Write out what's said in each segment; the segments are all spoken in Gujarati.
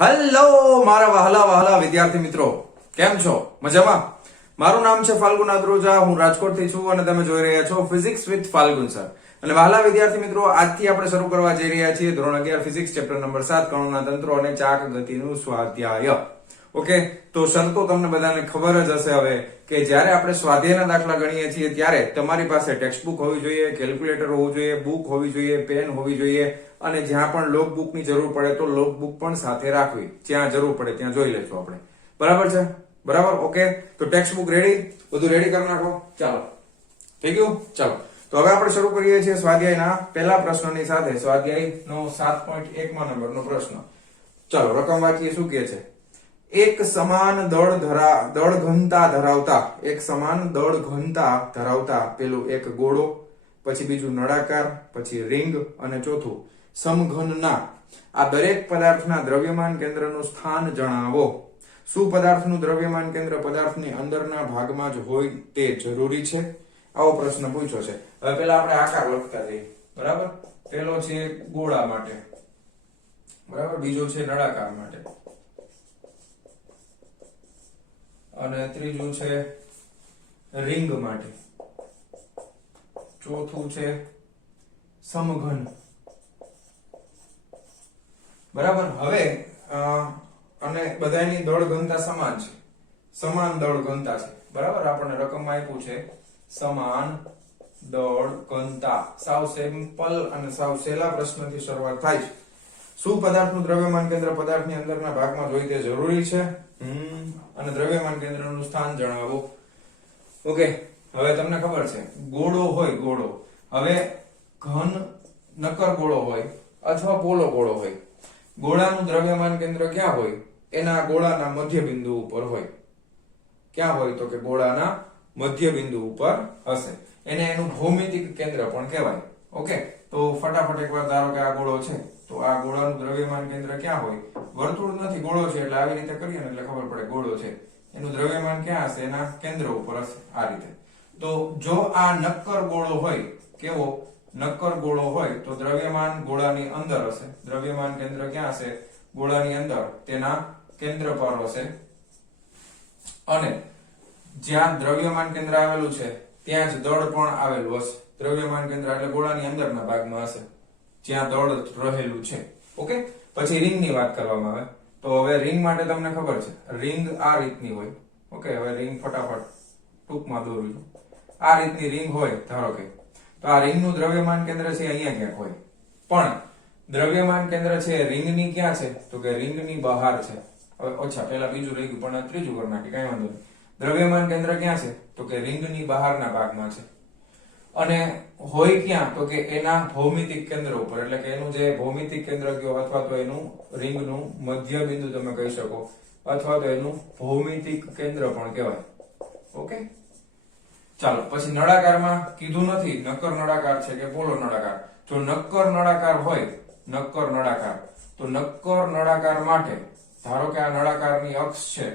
હેલો મારા વહાલા વહાલા વિદ્યાર્થી મિત્રો, કેમ છો? મજામાં? મારું નામ છે ફાલ્ગુન આદ્રોજા, હું રાજકોટથી છું અને તમે જોઈ રહ્યા છો ફિઝિક્સ વિથ ફાલ્ગુન સર. અને વહાલા વિદ્યાર્થી મિત્રો, આજથી આપણે શરૂ કરવા જઈ રહ્યા છીએ ધોરણ 11 ફિઝિક્સ ચેપ્ટર નંબર 7 કણોના તંત્રો અને ચાક ગતિનું સ્વાધ્યાય. ઓકે, તો શરતો તમને બધાને ખબર જ હશે હવે કે જ્યારે આપણે સ્વાધ્યાયના દાખલા ગણીએ છીએ ત્યારે તમારી પાસે ટેક્સ્ટ બુક હોવી જોઈએ, કેલ્ક્યુલેટર હોવું જોઈએ, બુક હોવી જોઈએ, પેન હોવી જોઈએ અને જ્યાં પણ લોગ બુક ની જરૂર પડે તો લોગ બુક પણ સાથે રાખવી, જ્યાં જરૂર પડે ત્યાં જોઈ લેશું આપણે. બરાબર છે? બરાબર. ઓકે, તો ટેક્સ્ટ બુક રેડી, બધું રેડી કરી નાખો. ચાલો, થઈ ગયું? ચાલો, તો હવે આપણે શરૂ કરીએ છીએ સ્વાધ્યાયના પહેલા પ્રશ્નની સાથે. સ્વાધ્યાયનો 7.1 માં નંબરનો પ્રશ્ન. ચાલો, રકમ વાંચીએ. શું કહે છે? એક સમાન દળ ઘનતા ધરાવતા પેલું એક ગોળો, પછી બીજું નળાકાર, પછી રિંગ અને ચોથું સમઘનના આ દરેક પદાર્થના દ્રવ્યમાન કેન્દ્રનું સ્થાન જણાવો. શું પદાર્થનું દ્રવ્યમાન કેન્દ્ર પદાર્થની અંદરના ભાગમાં જ હોય તે જરૂરી છે? આવો પ્રશ્ન પૂછ્યો છે. હવે પેલા આપણે આકાર લખતા જઈએ. બરાબર. પેલો છે ગોળા માટે, બરાબર, બીજો છે નળાકાર માટે અને ત્રીજું છે રિંગ માટે, ચોથું છે સમઘન. બરાબર. હવે અને બધાની દળ ઘનતા સમાન છે, સમાન દળ ઘનતા છે. બરાબર. આપણને રકમમાં આપ્યું છે સમાન દળ ઘનતા. સાવ સિમ્પલ અને સાવ સહેલા પ્રશ્નથી શરૂઆત થાય છે. શું પદાર્થનું દ્રવ્યમાન કેન્દ્ર પદાર્થની અંદરના ભાગમાં હોય તે જરૂરી છે? અને દ્રવ્યમાન કેન્દ્રનું સ્થાન જણાવો. ઓકે, હવે તમને ખબર છે ગોળો હોય, ગોળો, હવે ઘન નક્કર ગોળો હોય અથવા પોલો ગોળો હોય, ગોળાનું દ્રવ્યમાન કેન્દ્ર ક્યાં હોય? એના ગોળાના મધ્ય બિંદુ ઉપર હોય. ક્યાં હોય? તો કે ગોળાના મધ્ય બિંદુ ઉપર હશે. એને એનું ભૌમિતિક કેન્દ્ર પણ કહેવાય. ઓકે, તો ફટાફટ એકવાર ધારો કે આ ગોળો છે, તો આ ગોળાનું દ્રવ્યમાન કેન્દ્ર ક્યાં હોય? વર્તુળ નથી, ગોળો છે, એટલે આવી રીતે કરીએ ને એટલે ખબર પડે ગોળો છે. એનું દ્રવ્યમાન ક્યાં હશે? એના કેન્દ્ર ઉપર હશે. આ રીતે. તો જો આ નક્કર ગોળો હોય, કેવો નક્કર ગોળો હોય, તો દ્રવ્યમાન ગોળાની અંદર હશે. દ્રવ્યમાન કેન્દ્ર ક્યાં હશે? ગોળાની અંદર, તેના કેન્દ્ર પર હશે. અને જ્યાં દ્રવ્યમાન કેન્દ્ર આવેલું છે ત્યાં જ દળ પણ આવેલું હશે. દ્રવ્યમાન કેન્દ્ર એટલે ગોળાની અંદરના ભાગમાં હશે, જ્યાં દળ રહેલું છે. ઓકે, પછી રિંગ ની વાત કરવામાં આવે તો હવે રિંગ માટે તમને ખબર છે, રિંગ આ રીતની હોય. ઓકે, હવે રિંગ ફટાફટ ટૂંકમાં દોરું છું. આ રીતની રિંગ હોય ધારો કે, તો આ રિંગ નું દ્રવ્યમાન કેન્દ્ર છે અહીંયા ક્યાંક હોય, પણ દ્રવ્યમાન કેન્દ્ર છે રિંગની ક્યાં છે? તો કે રિંગની બહાર છે. હવે ઓછા, પેલા બીજું રહી ગયું પણ ત્રીજું કરી નાખી, કઈ વાંધો નહીં. દ્રવ્યમાન કેન્દ્ર ક્યાં છે? તો કે રિંગની બહારના ભાગમાં છે. અને હોય ક્યાં? તો કે એના ભૌમિતિક કેન્દ્ર ઉપર, એટલે કે એનું જે ભૌમિતિક કેન્દ્ર કયો અથવા તો એનું રિંગનું મધ્ય બિંદુ તમે કહી શકો, અથવા તો એનું ભૌમિતિક કેન્દ્ર પણ કહેવાય. ઓકે, ચાલો, પછી નળાકારમાં કીધું નથી નક્કર નળાકાર છે કે પોલો નળાકાર. જો નક્કર નળાકાર હોય, નક્કર નળાકાર, તો નક્કર નળાકાર માટે ધારો કે આ નળાકારની અક્ષ છે.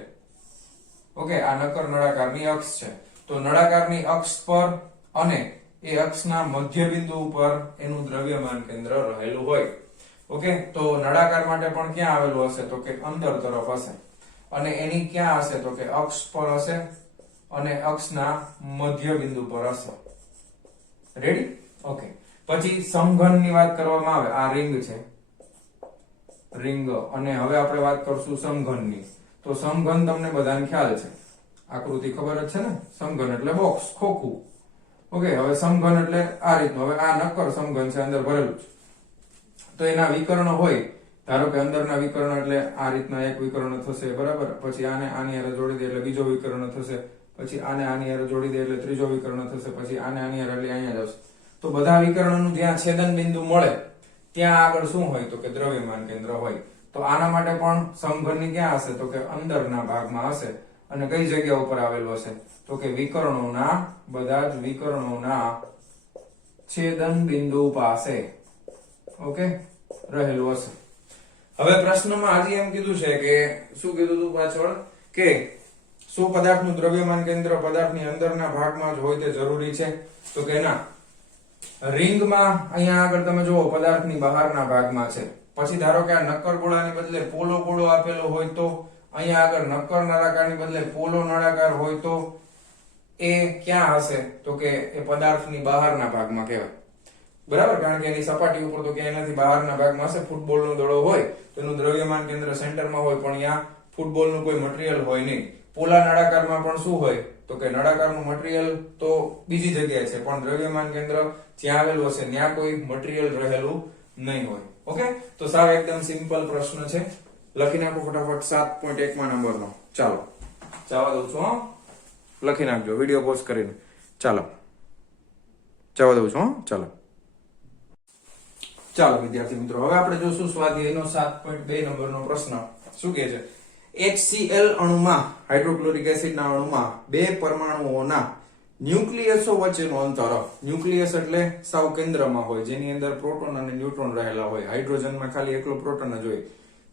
ઓકે, આ નક્કર નળાકારની અક્ષ છે, તો નળાકારની અક્ષ પર અને એ અક્ષના મધ્ય બિંદુ ઉપર એનું દ્રવ્યમાન કેન્દ્ર રહેલું હોય. ઓકે, તો નળાકાર માટે પણ ક્યાં આવેલું હશે? તો કે અંદર તરફ હશે. અને એની ક્યાં હશે? તો કે અક્ષ પર હશે અને અક્ષના મધ્ય બિંદુ પર હશે. રેડી? ઓકે, પછી સમઘન ની વાત કરવામાં આવે. આ રિંગ છે, રિંગ, અને હવે આપણે વાત કરશું સમઘનની. તો સમઘન તમને બધાને ખ્યાલ છે, આકૃતિ ખબર જ છે ને. સમઘન એટલે બોક્સ, ખોખું. ઓકે, હવે સમઘન એટલે આ રીતનું. હવે આ નક્કર સમઘન છે, અંદર ભરેલું છે, તો એના વિકર્ણ હોય. ધારો કે અંદરના વિકર્ણ એટલે આ રીતના એક વિકર્ણ થશે. બરાબર. પછી આને આની હારે જોડી દે એટલે બીજો વિકર્ણ થશે. પછી આને આની હારે જોડી દે એટલે ત્રીજો વિકર્ણ થશે. પછી આને આની હારે એટલે અહીંયા જશે. તો બધા વિકર્ણનું જ્યાં છેદન બિંદુ મળે ત્યાં આગળ શું હોય? તો કે દ્રવ્યમાન કેન્દ્ર હોય. તો આના માટે પણ સમઘનની ક્યાં હશે? તો કે અંદરના ભાગમાં હશે. અને કઈ જગ્યા ઉપર આવેલું હશે? તો કે વિકર્ણોના, બધા જ વિકર્ણોના છેદન બિંદુ પાસે. ઓકે, રહેલું હશે. હવે પ્રશ્નમાં હજી એમ કીધું છે કે, શું કીધું હતું પાછળ? કે શું પદાર્થનું દ્રવ્યમાન કેન્દ્ર પદાર્થની અંદરના ભાગમાં જ હોય તે જરૂરી છે? તો કે ના, રિંગમાં અહીંયા આગળ તમે જુઓ પદાર્થની બહારના ભાગમાં છે. પછી ધારો કે આ નક્કર ગોળાની બદલે પોલો ગોળો આપેલો હોય તો અહીંયા આગળ નક્કર નળાકારની બદલે પોલો નળાકાર હોય તો એ ક્યાં હશે? તો કે એ પદાર્થની બહારના ભાગમાં કહેવાય. બરાબર, કારણ કે એની સપાટી ઉપર તો ક્યાંય નથી, બહારના ભાગમાં હશે. ફૂટબોલનો દડો હોય તો એનું દ્રવ્યમાન કેન્દ્ર સેન્ટરમાં હોય, પણ અહીંયા ફૂટબોલનું કોઈ મટીરીયલ હોય નહીં. પોલા નળાકારમાં પણ શું હોય? તો કે નળાકારનું મટીરીયલ તો બીજી જગ્યાએ છે, પણ દ્રવ્યમાન કેન્દ્ર જ્યાં આવેલું હશે ત્યાં કોઈ મટીરીયલ રહેલું નહીં હોય. ઓકે, તો સાવ એકદમ સિમ્પલ પ્રશ્ન છે. લખી નાખો ફટાફટ 7.1 માં નંબરનો. ચાલો જવા દઉં છું. લખી નાખજો વિડીયો પોઝ કરીને. ચાલો જવા દઉં છું. ચાલો વિદ્યાર્થી મિત્રો, હવે આપણે જોશું સ્વાધ્યાયનો 7.2 નંબરનો પ્રશ્ન. શું કહે છે? HCl અણુમાં, હાઇડ્રોક્લોરિક એસિડના અણુમાં બે પરમાણુઓના ન્યુક્લિયસો વચ્ચેનું અંતર. ન્યુક્લિયસ એટલે સાવ કેન્દ્રમાં હોય, જેની અંદર પ્રોટોન અને ન્યુટ્રોન રહેલા હોય. હાઇડ્રોજનમાં ખાલી એકલો પ્રોટોન જ હોય.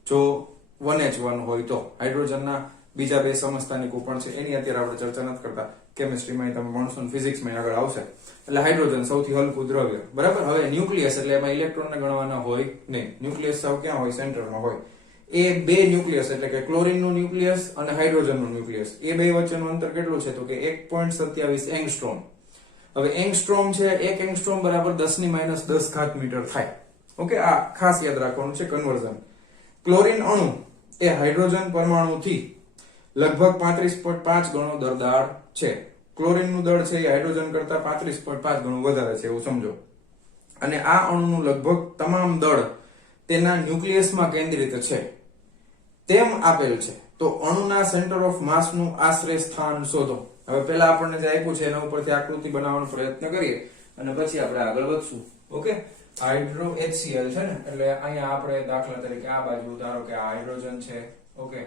જો 1H1 હોય તો હાઇડ્રોજનના બીજા બે સમસ્થાનિકો પણ છે, એની અત્યારે આપણે ચર્ચા નથી કરતા. કેમિસ્ટ્રીમાં તમે ભણશો ને ફિઝિક્સમાં આગળ આવશે. એટલે હાઇડ્રોજન સૌથી હલકું દ્રવ્ય. બરાબર, હવે ન્યુક્લિયસ એટલે એમાં ઇલેક્ટ્રોનને ગણવાના હોય નહીં. ન્યુક્લિયસ સાવ ક્યાં હોય? સેન્ટરમાં હોય. એ બે ન્યુક્લિયસ એટલે કે ક્લોરીનનું ન્યુક્લિયસ અને હાઇડ્રોજનનું ન્યુક્લિયસ, એ બે વચ્ચેનું અંતર કેટલું છે? તો કે 1.27 એંગસ્ટ્રોમ. હવે એંગસ્ટ્રોમ છે, 1 એંગસ્ટ્રોમ બરાબર 10⁻10 મીટર થાય. ઓકે, આ ખાસ યાદ રાખવાનું છે કન્વર્ઝન. ક્લોરીન અણુ એ હાઇડ્રોજન પરમાણુથી લગભગ 35.5 ગણો દળદાર છે. ક્લોરીનનું દળ છે એ હાઇડ્રોજન કરતા 35.5 ગણું વધારે છે, એવું સમજો. અને આ અણુનું લગભગ તમામ દળ તેના ન્યુક્લિયસમાં કેન્દ્રિત છે તેમ આપેલ છે. તો અણુના સેન્ટર ઓફ માસનું આશરે સ્થાન શોધો. હવે પહેલા આપણને જે આપ્યું છે એના ઉપરથી આકૃતિ બનાવવાનો પ્રયત્ન કરીએ અને પછી આપણે આગળ વધશું. ઓકે, હાઇડ્રો HCl છે ને, એટલે અહીંયા આપણે દાખલા તરીકે આ બાજુ ધારો કે આ હાઇડ્રોજન છે. ઓકે,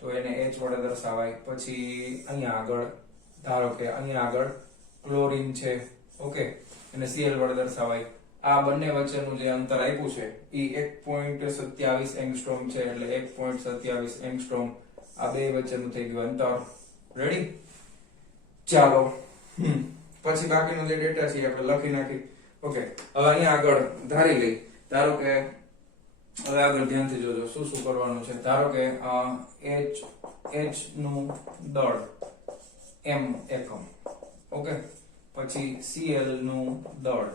તો એને H વડે દર્શાવાય. પછી અહીંયા આગળ ધારો કે અહીંયા આગળ ક્લોરીન છે. ઓકે, એને Cl વડે દર્શાવાય. આ બંને વચ્ચેનું જે અંતર આપ્યું છે એ 1.27 એંગસ્ટ્રોમ છે, એટલે 1.27 એંગસ્ટ્રોમ આ બે વચ્ચેનું થઈ ગયું અંતર. રેડી? ચાલો, પછી બાકીનો જે ડેટા છે આપણે લખી નાખી. ઓકે, હવે અહીંયા આગળ ધારી લઈ. ધારો કે હવે આગળ ધ્યાનથી જોજો શું શું કરવાનું છે. ધારો કે H નું દળ m એકમ. ઓકે, પછી Cl નું દળ,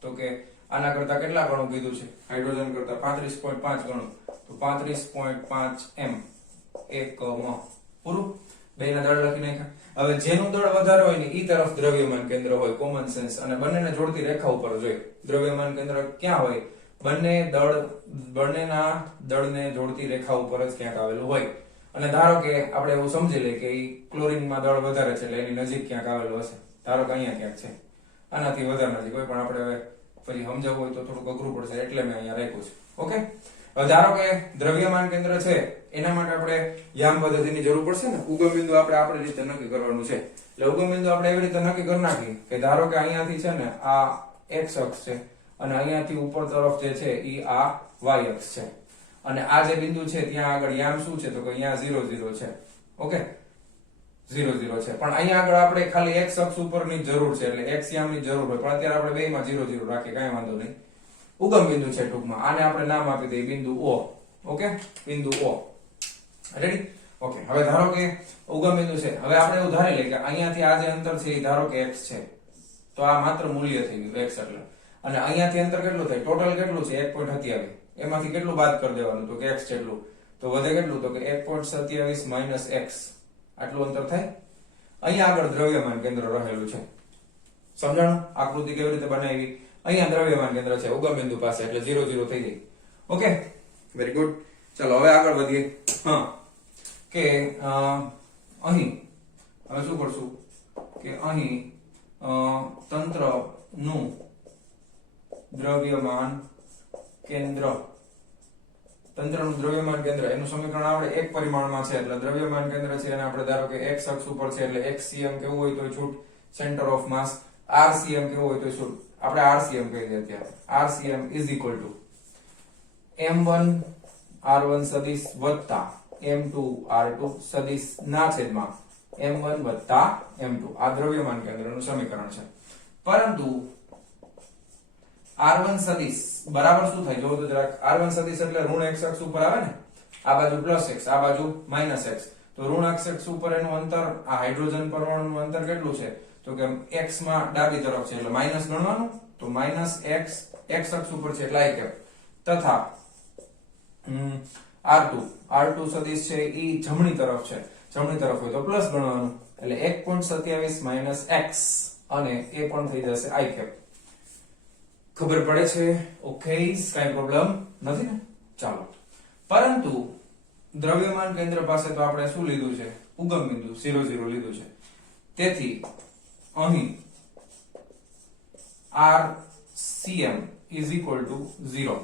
તો કે આના કરતા કેટલા ગણું કીધું છે? હાઇડ્રોજન કરતા 35.5 ગણું. તો 35.5 m એકમ. પૂરું? બેના દળ લખી નાખ્યા. હવે જેનું દળ વધારે હોય ને ઈ તરફ દ્રવ્યમાન કેન્દ્ર હોય, કોમન સેન્સ. અને બંનેને જોડતી રેખા ઉપર જોઈએ. દ્રવ્યમાન કેન્દ્ર ક્યાં હોય? બંનેના દળને જોડતી રેખા ઉપર જ ક્યાંક આવેલું હોય. અને ધારો કે આપણે એવું સમજી લઈએ કે ઈ ક્લોરીનમાં દળ વધારે છે, એટલે એની નજીક ક્યાંક આવેલું હશે. ધારો કે અહીંયા ક્યાંક છે, આનાથી વધારે નથી. કોઈ પણ આપણે હવે પછી સમજાવવું હોય તો થોડુંક અઘરું પડશે, એટલે મેં અહીંયા રાખ્યું છે. ઓકે, હવે ધારો કે દ્રવ્યમાન કેન્દ્ર છે, એના માટે આપણે યામ પદ્ધતિની જરૂર પડશે ને. ઉગમ બિંદુ આપણે આપણી રીતે નક્કી કરવાનું છે. એટલે ઉગમ બિંદુ આપણે એવી રીતે નક્કી કરી નાખી કે ધારો કે અહીંયાથી છે ને આ x અક્ષ છે, અને અહીંયાથી ઉપર તરફ જે છે એ આ y અક્ષ છે. અને આ જે બિંદુ છે ત્યાં આગળ યામ શું છે? તો કે અહીંયા 0 0 છે. ઓકે, 0 0 છે. પણ અહીંયા આગળ આપણે ખાલી x અક્ષ ઉપરની જરૂર છે, એટલે x યામની જરૂર હોય. પણ અત્યારે આપણે બેયમાં 0 0 રાખીએ, કાંઈ વાંધો નહીં. ઉગમ બિંદુ છે ટૂંકમાં. આને આપણે નામ આપી દઈએ બિંદુ O. ઓકે, બિંદુ O. રેડી? ઓકે, હવે ધારો કે ઉગમ બિંદુ છે. હવે આપણે એવું ધારી લઈએ કે અહીંયાથી આ જે અંતર છે એ ધારો કે x છે. તો આ માત્ર મૂલ્ય થઈ ગયું x એટલે. અને અહીંયાથી અંતર કેટલું થાય? ટોટલ કેટલું છે? 1.27. એમાંથી કેટલું બાદ કરી દેવાનું? તો કે x જેટલું. તો વધે કેટલું? તો કે 1.27 - x. આટલું અંતર થાય. અહીંયા આગળ દ્રવ્યમાન કેન્દ્ર રહેલું છે. સમજાણું? આકૃતિ કેવી રીતે બનાવી? અહીંયા દ્રવ્યમાન કેન્દ્ર છે ઉગમ બિંદુ પાસે, એટલે 0 0 થઈ જાય. Okay, very good. ચલો હવે આગળ વધીએ. હા, કે અહીં હવે શું કરશું કે અહીં તંત્રનું દ્રવ્યમાન કેન્દ્ર, તંત્રનું દ્રવ્યમાન કેન્દ્ર એનું સમીકરણ આપણે એક પરિમાણમાં છે. એટલે દ્રવ્યમાન કેન્દ્ર છે એને આપણે ધારો કે x અક્ષ ઉપર છે, એટલે x cm કેવું હોય તો છૂટ centre of mass, r cm કેવું હોય તો છૂટ આપણે r cm કહી દઈએ. અત્યારે r cm = m1 r1 સદિશ વત્તા m2 r2 સદિશ ના છેદમાં m1 વત્તા m2. આ દ્રવ્યમાન કેન્દ્રનું સમીકરણ છે. પરંતુ r1 સદિશ બરાબર શું થાય જો તો જરાક r1 સદિશ એટલે ઋણ x અક્ષ ઉપર આવે ને, આ બાજુ +x આ બાજુ -x, તો ઋણ અક્ષ ઉપર એનું અંતર આ હાઇડ્રોજન પરમાણુનું અંતર કેટલું છે તો કે x માં ડાબી તરફ છે એટલે માઈનસ ગણવાનું, તો -x x અક્ષ ઉપર છે એટલે i કેપ તથા r2 સદિશ છે ઈ જમણી તરફ છે, જમણી તરફ હોય તો પ્લસ ગણવાનું એટલે 1.27 - x અને એ પણ થઈ જશે i કેપ. ખબર પડે છે? ઓકે, કઈ પ્રોબ્લેમ નથી ને? ચાલો, પરંતુ દ્રવ્યમાન કેન્દ્ર પાસે તો આપણે શું લીધું છે? ઉગમ બિંદુ 0 0 લીધું છે. તેથી અહીં RCM = 0.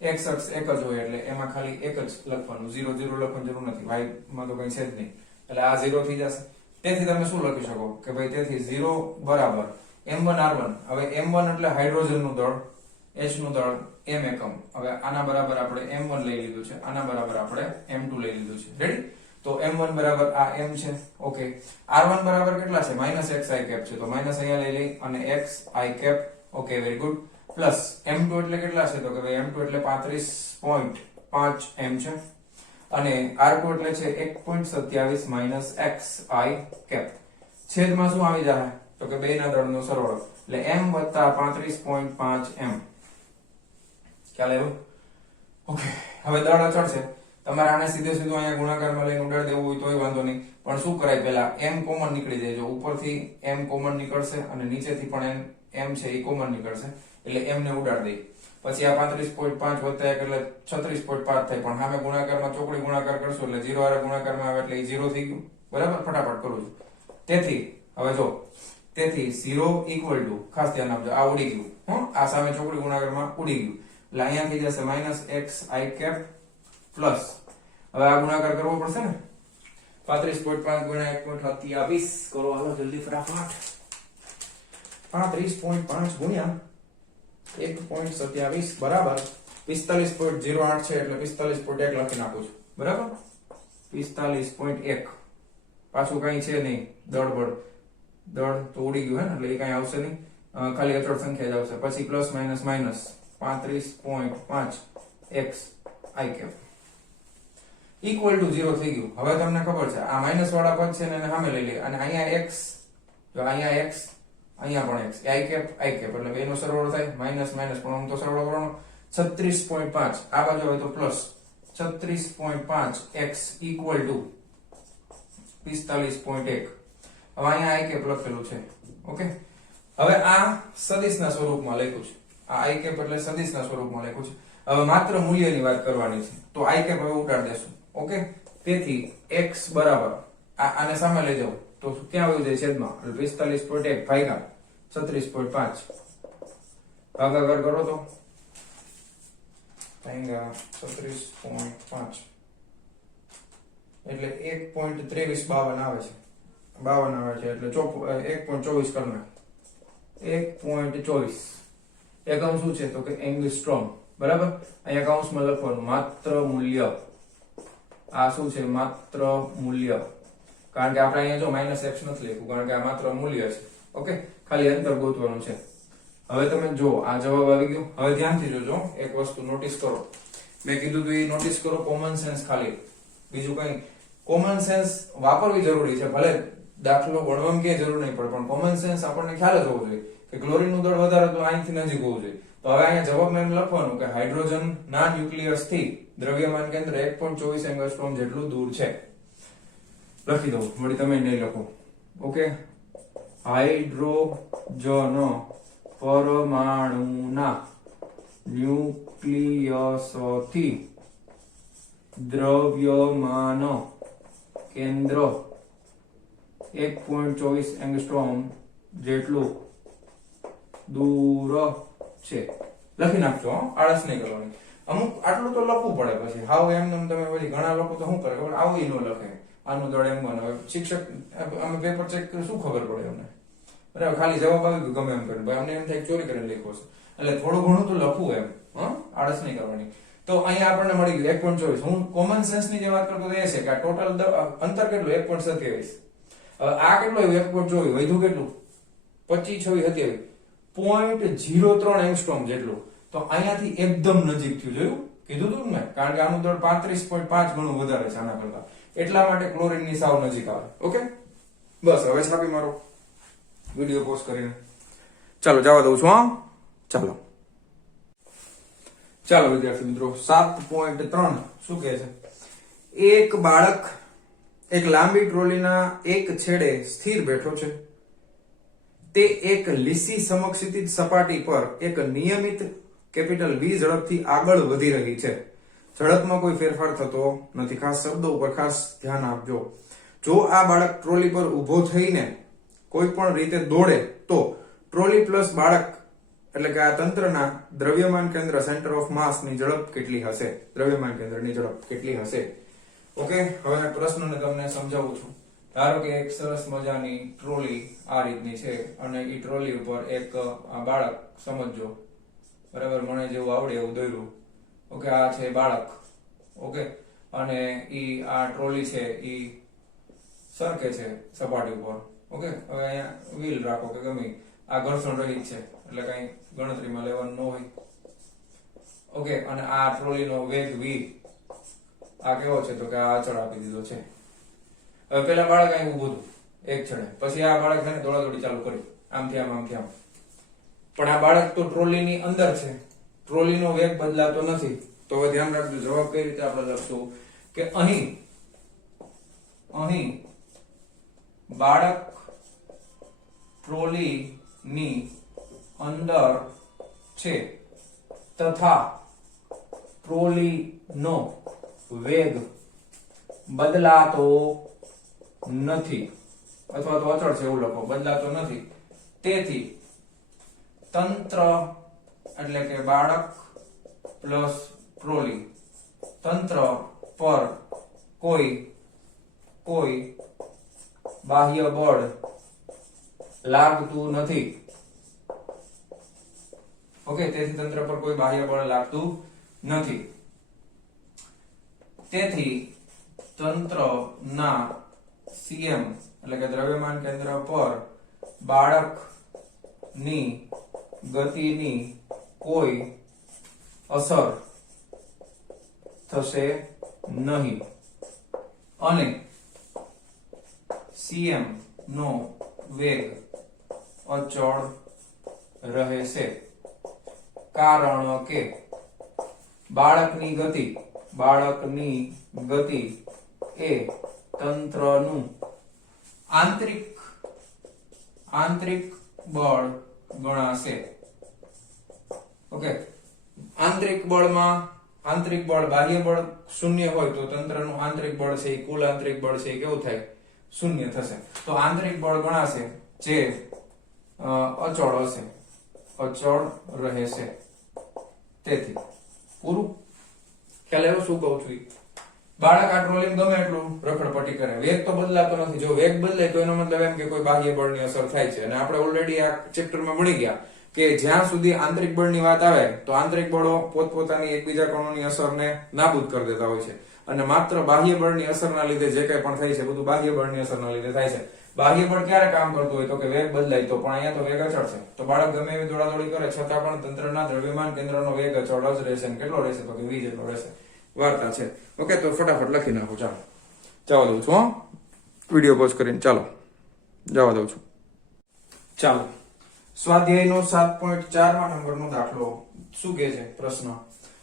x અક્ષ એક જ હોય એટલે એમાં ખાલી એક જ લખવાનું, 0 0 લખવાની જરૂર નથી, y માં તો કઈ છે જ નહીં એટલે આ 0 થઈ જશે. તેથી તમે શું લખી શકો કે ભાઈ તેથી 0 બરાબર m1r1. હવે m1 એટલે હાઇડ્રોજનનું દળ, h નું દળ m એકમ. હવે આના બરાબર આપણે m1 લઈ લીધું છે, આના બરાબર આપણે m2 લઈ લીધું છે. રેડી? તો m1 બરાબર આ m છે. ઓકે, r1 બરાબર કેટલા છે? -xi કેપ છે, તો માઈનસ અહીંયા લઈ લઈ અને xi cap. Okay, very good. Plus m2 એટલે કેટલા છે તો કે ભાઈ m2 એટલે 35.5 m છે અને r2 એટલે છે 1.27 - xi કેપ. છેદમાં શું આવી જાય તો કે બેયના દળનો સરવાળો એટલે m + 35.5 m. ખ્યાલ આવ્યો? ઓકે, હવે દળ અચળ છે, તમારે આને સીધે સીધું અહીંયા ગુણાકારમાં લઈને ઉડાડી દેવું હોય તોય વાંધો નહીં, પણ શું કરાય પેલા m કોમન નીકળી જાય. જો ઉપરથી m કોમન નીકળશે અને નીચેથી પણ m છે એ કોમન નીકળશે એટલે m ને ઉડાડી દઈ. પછી આ 35.5 વત્તા 1 એટલે 36.5 થાય, પણ સામે ગુણાકારમાં ચોકડી ગુણાકાર કરશો એટલે 0 હારે ગુણાકારમાં આવે એટલે એ 0 થઈ ગયું. બરાબર? ફટાફટ કરું છું. તેથી હવે જો, તેથી 0 = ખાસ ધ્યાન આપજો, આ ઉડી ગયું હો, આ સામે ચોકડી ગુણાકારમાં ઉડી ગયું એટલે અહીંયા થઈ જશે -xi કેપ પ્લસ, હવે આ ગુણાકાર કરવો પડશે ને, 35.5 ગુણ્યા 1.27 કરો, હાલો જલ્દી ફટાફટ. 35.5 ગુણ્યા 1.27 બરાબર 45.08 છે એટલે 45.1 લખી નાખું છું. બરાબર? 45.1. પાછું કઈ છે નહીં, દળ તો ઉડી ગયું હે ને એટલે એ કઈ આવશે નહીં, ખાલી અચળ સંખ્યા જ આવશે. પછી plus minus 35.5 x i cap = 0 થઈ ગયું. હવે તમને ખબર છે આ માઈનસ વાળા પદ છે ને એને સામે લઈ લે અને અહીંયા x, જો અહીંયા x અહીંયા પણ x, i કેપ એટલે બેનો સરવાળો થાય, માઈનસ માઈનસ પણ આમ તો સરવાળો કરવાનો. 36.5 આ બાજુ હોય તો પ્લસ 36.5 x = 45.1. હવે અહીંયા i કેપ લખેલું છે. ઓકે, હવે આ સદિશના સ્વરૂપમાં લખ્યું છે, આ i કેપ એટલે સદિશના સ્વરૂપમાં લખ્યું છે. હવે માત્ર મૂલ્યની વાત કરવાની છે તો i કેપ હવે ઉતારી દેશું. ઓકે, તેથી x બરાબર આને સામે લઈ જાવ તો ક્યાં આવી જાય છેદમાં, એટલે 45.1 ભાગ્યા 36.5 ભાગાકાર કરો તો ભાગ્યા 36.5 એટલે 1.2352 આવે છે, 52 આવે છે એટલે 1.24 કરી નાખ. 1.24 એકમ શું છે તો કે એંગસ્ટ્રોમ. બરાબર? અહીંયા કૌંસમાં લખવાનું માત્ર મૂલ્ય. આ શું છે? માત્ર મૂલ્ય. કારણ કે આપણે અહીંયા જો -x નથી લખ્યું કારણ કે આ માત્ર મૂલ્ય છે. ઓકે, ખાલી અંતર ગોતવાનું છે. હવે તમે જો આ જવાબ આવી ગયો. હવે ધ્યાનથી જોજો, એક વસ્તુ નોટિસ કરો, મેં કીધું તો એ નોટિસ કરો, કોમન સેન્સ ખાલી, બીજું કઈ. કોમન સેન્સ વાપરવી જરૂરી છે, ભલે દાખલો ગણવામાં કે જરૂર નહીં પડે પણ કોમન સેન્સ આપણને ખ્યાલ જ હોવો જોઈએ કે ક્લોરીનનું દળ વધારે તો અહીંથી નજીક હોવું જોઈએ. તો હવે અહીંયા જવાબમાં એમ લખવાનું કે હાઇડ્રોજન ના ન્યુક્લિયસ થી દ્રવ્યમાન કેન્દ્ર 1.24 એંગસ્ટ્રોમ જેટલું દૂર છે. લખી દઉં, વળી તમે નહીં લખો. ઓકે, હાઇડ્રોજન પરમાણુના ન્યુક્લિયસથી દ્રવ્યમાન કેન્દ્ર 1.24 એંગસ્ટ્રોમ જેટલું દૂર છે. લખી નાખજો, આળસ નહીં કરવાની. અમુક આટલું તો લખવું પડે, પછી હાવ એમને તમે પછી ઘણા લોકો તો શું કરે ખબર, આવું ઈ ન લખે, આનું દળ એમ બને. હવે શિક્ષક અમે પેપર ચેક કરી શું ખબર પડે અમને? બરાબર, ખાલી જવાબ આવી ગયો ગમે એમ કરીને, ભાઈ અમને એમ થાય ચોરી કરીને લખ્યો છે, એટલે થોડું ઘણું તો લખવું એમ, આળસ નહીં કરવાની. તો અહીંયા આપણને મળી ગયું 1.24. હું કોમન સેન્સ ની જે વાત કરતો એ છે કે આ ટોટલ અંતર કેટલું 1.27. હવે આ કેટલું આવ્યું 1.24, વધ્યું કેટલું 25 26 27. 0.03 એંગસ્ટ્રોમ જેટલું. તો અહીંયાથી એકદમ નજીક થયું, જોયું? કીધું તું મેં, કારણ કે આનું દળ 35.5 ગણું વધારે છે આના કરતા, એટલા માટે ક્લોરીન ની સાવ નજીક આવે. ઓકે, બસ હવે છાપી મારો વિડિયો પોઝ કરીને. ચાલો જવા દઉં છું. હા, ચાલો વિદ્યાર્થી મિત્રો, 7.3 શું કહે છે? એક બાળક એક લાંબી ટ્રોલીના એક છેડે સ્થિર બેઠો છે. તે એક લીસી સમક્ષિતિજ સપાટી પર એક નિયમિત કેપિટલ V ઝડપથી આગળ વધી રહી છે. ઝડપમાં કોઈ ફેરફાર થતો નથી. ખાસ શબ્દો ઉપર ખાસ ધ્યાન આપજો. જો આ બાળક ટ્રોલી પર ઊભો થઈને કોઈ પણ રીતે દોડે તો ટ્રોલી પ્લસ બાળક એટલે કે આ તંત્રના દ્રવ્યમાન કેન્દ્ર સેન્ટર ઓફ માસ ની ઝડપ કેટલી હશે? દ્રવ્યમાન કેન્દ્રની ઝડપ કેટલી હશે? ઓકે, હવે પ્રશ્નને તમને સમજાવું છું. ધારો કે એક સરસ મજાની ટ્રોલી આ રીતની છે અને એ ટ્રોલી ઉપર એક બાળક, સમજો, બરાબર, મને જેવું આવડે એવું દોર્યું. ઓકે, આ છે બાળક. ઓકે, અને ઈ આ ટ્રોલી છે ઈ સરકે છે સપાટી ઉપર. ઓકે, હવે અહીંયા વ્હીલ રાખો કે ગમે, આ ઘર્ષણ રહિત છે એટલે કઈ ગણતરીમાં લેવાનું ન હોય. ઓકે, અને આ ટ્રોલીનો વેગ v આ કેવો છે તો કે આ અચળ આપી દીધો છે. હવે પેલા બાળક અહીં ઊભું હતું એક છેડે, પછી આ બાળક છે ને દોડાદોડી ચાલુ કરી, આમથી આમ આમથી આમ. પણ આ બાળક તો ટ્રોલીની અંદર છે, ટ્રોલીનો વેગ બદલાતો નથી. તો હવે ધ્યાન રાખજો, જવાબ કઈ રીતે આપણે લખશું કે અહીં બાળક ટ્રોલીની અંદર છે તથા ટ્રોલીનો વેગ બદલાતો નથી, અથવા તો અચળ છે એવું લખો, બદલાતો નથી. તેથી તંત્ર એટલે કે બાળક પ્લસ ટ્રોલી, તંત્ર પર કોઈ બાહ્ય બળ લાગતું નથી. ઓકે, તેથી તંત્ર પર કોઈ બાહ્ય બળ લાગતું નથી. તેથી તંત્રના CM એટલે કે દ્રવ્યમાન કેન્દ્ર પર બાળકની ગતિની કોઈ અસર થશે નહીં અને CM નો વેગ અચળ રહેશે, કારણ કે બાળકની ગતિ એ તંત્રનું આંતરિક બળ ગણાશે. ઓકે, આંતરિક બળ બાહ્ય બળ શૂન્ય હોય તો તંત્રનું આંતરિક બળ છે એ કુલ આંતરિક બળ છે એ કેવું થાય? શૂન્ય થશે. તો આંતરિક બળ ગણાશે જે અચળ હશે, અચળ રહેશે. તેથી પૂરું ખ્યાલ આવ્યો શું કહું છું? બાળક આ ટ્રોલિંગ ગમે એટલું રખડપટ્ટી કરે, વેગ તો બદલાતો નથી. જો વેગ બદલાય તો એનો મતલબ એમ કે કોઈ બાહ્ય બળની અસર થાય છે. અને આપણે ઓલરેડી આ ચેપ્ટરમાં ભણી ગયા કે જ્યાં સુધી આંતરિક બળની વાત આવે તો આંતરિક બળો પોતપોતાની એકબીજા કણોની અસરને નાબૂદ કરી દેતા હોય છે અને માત્ર બાહ્ય બળની અસરના લીધે જે કંઈ પણ થાય છે બધું બાહ્ય બળની અસરના લીધે થાય છે. બાહ્ય બળ ક્યારે કામ કરતું હોય તો કે વેગ બદલાય તો, પણ અહીંયા તો વેગ અચળ છે. તો બાળક ગમે એવી દોડાદોડી કરે છતાં પણ તંત્રના દ્રવ્યમાન કેન્દ્રનો વેગ અચળ જ રહેશે. કેટલો રહેશે તો કે v જેટલો રહેશે. વાર્તા છે. ઓકે, તો ફટાફટ લખી નાખો. ચાલો જવા દઉં છું. વિડીયો પોઝ કરીને ચાલો જવા દઉં છું. ચાલો, સ્વાધ્યાયનો 7.4 નંબરનો દાખલો શું કહે છે? પ્રશ્ન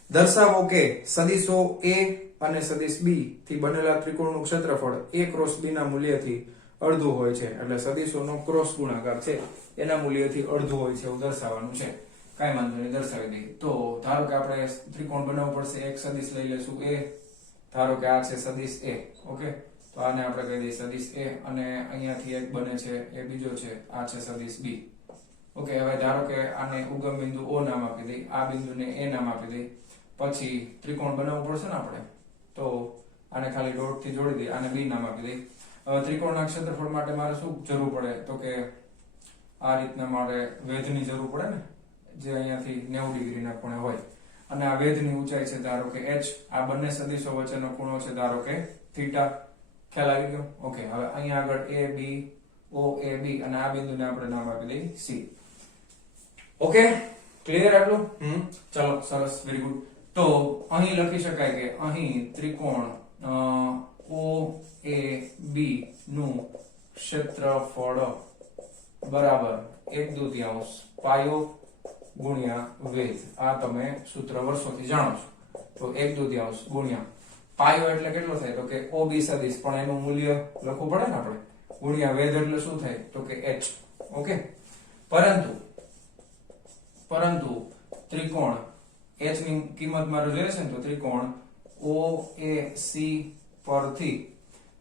દર્શાવો કે સદિશો A અને સદિશ B થી બનેલા ત્રિકોણનું ક્ષેત્રફળ A ક્રોસ B ના મૂલ્યથી અડધું હોય છે. એટલે સદિશોનો ક્રોસ ગુણાકાર છે એના મૂલ્યથી અડધું હોય છે એવું દર્શાવવાનું છે. કાંઈ વાંધો નહીં, દર્શાવી દઈએ. તો ધારો કે આપણે ત્રિકોણ બનાવવું પડશે. એક સદિશ લઈ લેશું A. ધારો કે આ છે સદિશ A. ઓકે, તો આને આપણે કહી દઈએ સદિશ A અને અહીંયાથી એક બને છે એ બીજો છે, આ છે સદિશ B. ઓકે, હવે ધારો કે આને ઉગમ બિંદુ O નામ આપી દઈએ, આ બિંદુને A નામ આપી દઈએ. પછી ત્રિકોણ બનાવવું પડશે ને આપણે, તો આને ખાલી ડોટથી જોડી દઈએ, આને B નામ આપી દઈએ. હવે ત્રિકોણના ક્ષેત્રફળ માટે મારે શું જરૂર પડે તો કે આ રીતના મારે વેધની જરૂર પડે ને, જે અહીંયાથી 90 ડિગ્રીના ખૂણે હોય. અને આ વેધની ઊંચાઈ છે ધારો કે h. આ બંને સદિશો વચ્ચેનો ખૂણો છે ધારો કે થીટા. ખ્યાલ આવી ગયો? ઓકે, હવે અહીંયા આગળ A B O A B અને આ બિંદુને આપણે નામ આપી દઈએ C. ઓકે, ક્લિયર આટલું? ચલો સરસ, વેરી ગુડ. તો અહીં લખી શકાય કે અહીં ત્રિકોણ OAB નું ક્ષેત્રફળ બરાબર 1/2 પાયો ગુણ્યા વેધ. આ તમે સૂત્ર વર્ષોથી જાણો છો. તો 1/2 ગુણ્યા પાયો એટલે કેટલો થાય? તો કે OB સદિશ, પણ એનું મૂલ્ય લખવું પડે ને આપણે, ગુણ્યા વેધ એટલે શું થાય? તો કે h. ઓકે, પરંતુ ત્રિકોણ h ની કિંમત મારે જોઈએ છે ને, તો ત્રિકોણ OAC પરથી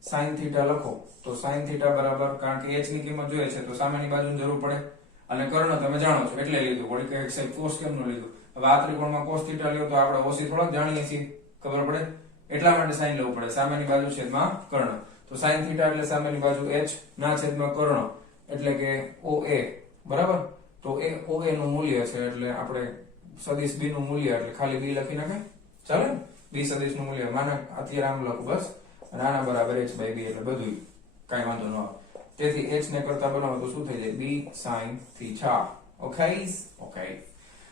sin થીટા લખો. તો sin થીટા બરાબર, કારણ કે h ની કિંમત જોઈએ છે તો સામેની બાજુની જરૂર પડે, અને કર્ણ તમે જાણો છો એટલે લીધું. વળી કે એક સાઈડ cos કેમ નું લીધું? હવે આ ત્રિકોણમાં cos થીટા લ્યો તો આપણે OC થોડાક જાણીએ છીએ, ખબર પડે, એટલા માટે sin લેવું પડે. સામેની બાજુ છેદમાં કર્ણ, તો sin થીટા એટલે સામેની બાજુ h ના છેદમાં કર્ણ એટલે કે OA બરાબર. તો એ OA નું મૂલ્ય છે એટલે આપણે સદિશ b નું મૂલ્ય એટલે ખાલી b લખી નાખાય, ચાલે ને? b સદિશ નું મૂલ્ય માના અત્યારે આમ લખું બસ, અને આના બરાબર h/b એટલે બધું કાઈ વાંધો ન આવે. તેથી h ને કરતા બનાવો તો શું થઈ જાય? b sin theta. ઓકે,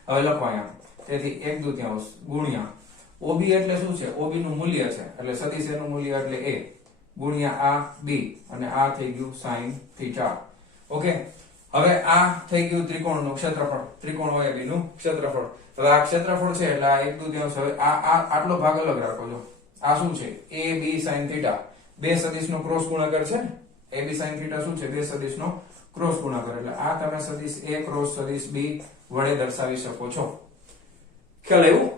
હવે લખો અહીંયા. તેથી 1/2 ગુણ્યા OB એટલે શું છે? OB નું મૂલ્ય છે એટલે સદિશ એનું મૂલ્ય એટલે a ગુણ્યા આ b, અને આ થઈ ગયું sin થીટા. ઓકે, હવે આ થઈ ગયું ત્રિકોણનું ક્ષેત્રફળ, ત્રિકોણ OAB નું ક્ષેત્રફળ. હવે આ ક્ષેત્રફળ છે એટલે આ 1/2. હવે આ આટલો ભાગ અલગ રાખો. જો આ શું છે? AB sin થીટા, બે સદિશનો ક્રોસ ગુણાકાર છે ને. AB sin થીટા શું છે? બે સદિશનો ક્રોસ ગુણાકાર. એટલે આ તમે સદિશ A ક્રોસ સદિશ B વડે દર્શાવી શકો છો. ખ્યાલ આવ્યો?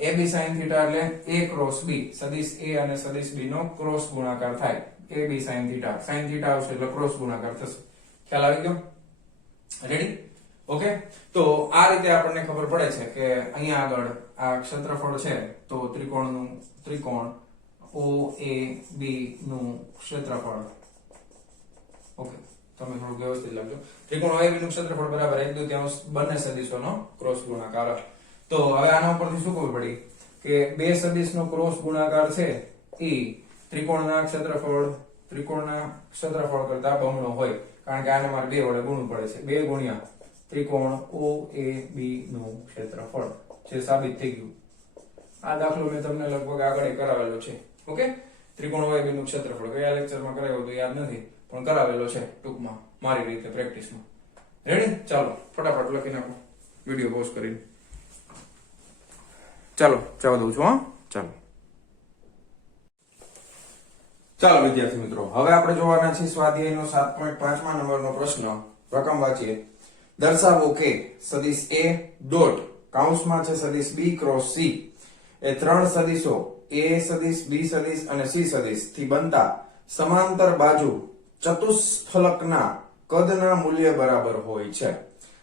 AB sin થીટા એટલે A ક્રોસ B, સદિશ A અને સદિશ B નો ક્રોસ ગુણાકાર થાય. AB sin theta, sin theta આવશે એટલે ક્રોસ ગુણાકાર થશે. ખ્યાલ આવી ગયો? રેડી? ઓકે, તો આ રીતે આપણને ખબર પડે છે કે અહીંયા આગળ આ ક્ષેત્રફળ છે તો ત્રિકોણ OAB નું ક્ષેત્રફળ. ઓકે, તમે થોડું વ્યવસ્થિત લખજો. ત્રિકોણ OAB નું ક્ષેત્રફળ બરાબર 1/2 બંને સદિશોનો ક્રોસ ગુણાકાર. તો હવે આના ઉપરથી શું ખબર પડી કે બે સદિશનો ક્રોસ ગુણાકાર છે એ ત્રિકોણના ક્ષેત્રફળ કરતા બમણો હોય, કારણ કે આને મારે 2 વડે ગુણવું પડે છે. 2 ગુણ્યા ત્રિકોણ OAB નું ક્ષેત્રફળ જે સાબિત થઈ ગયું. આ દાખલો મેં તમને લગભગ આગળ કરાવેલો છે. ઓકે, ત્રિકોણ OAB નું ક્ષેત્રફળ કયા લેક્ચરમાં કરાવ્યો તો યાદ નથી, પણ કરાવેલો છે ટૂંકમાં મારી રીતે પ્રેક્ટિસમાં. રેડી? ચાલો ફટાફટ લખી નાખો વિડિયો પોઝ કરીને. ચાલો જવા દઉં છું. ચાલો વિદ્યાર્થી મિત્રો, હવે આપણે જોવાના છે સ્વાધ્યાયનો 7.5મા નંબરનો પ્રશ્ન. રકમ વાંચીએ. દર્શાવો કે સદિશ A ડોટ કૌંસમાં છે સદિશ B ક્રોસ C એ ત્રણ સદિશો A સદિશ, B સદિશ અને C સદિશ થી બનતા સમાંતર બાજુ ચતુષ્ફલકના કદના મૂલ્ય બરાબર હોય છે.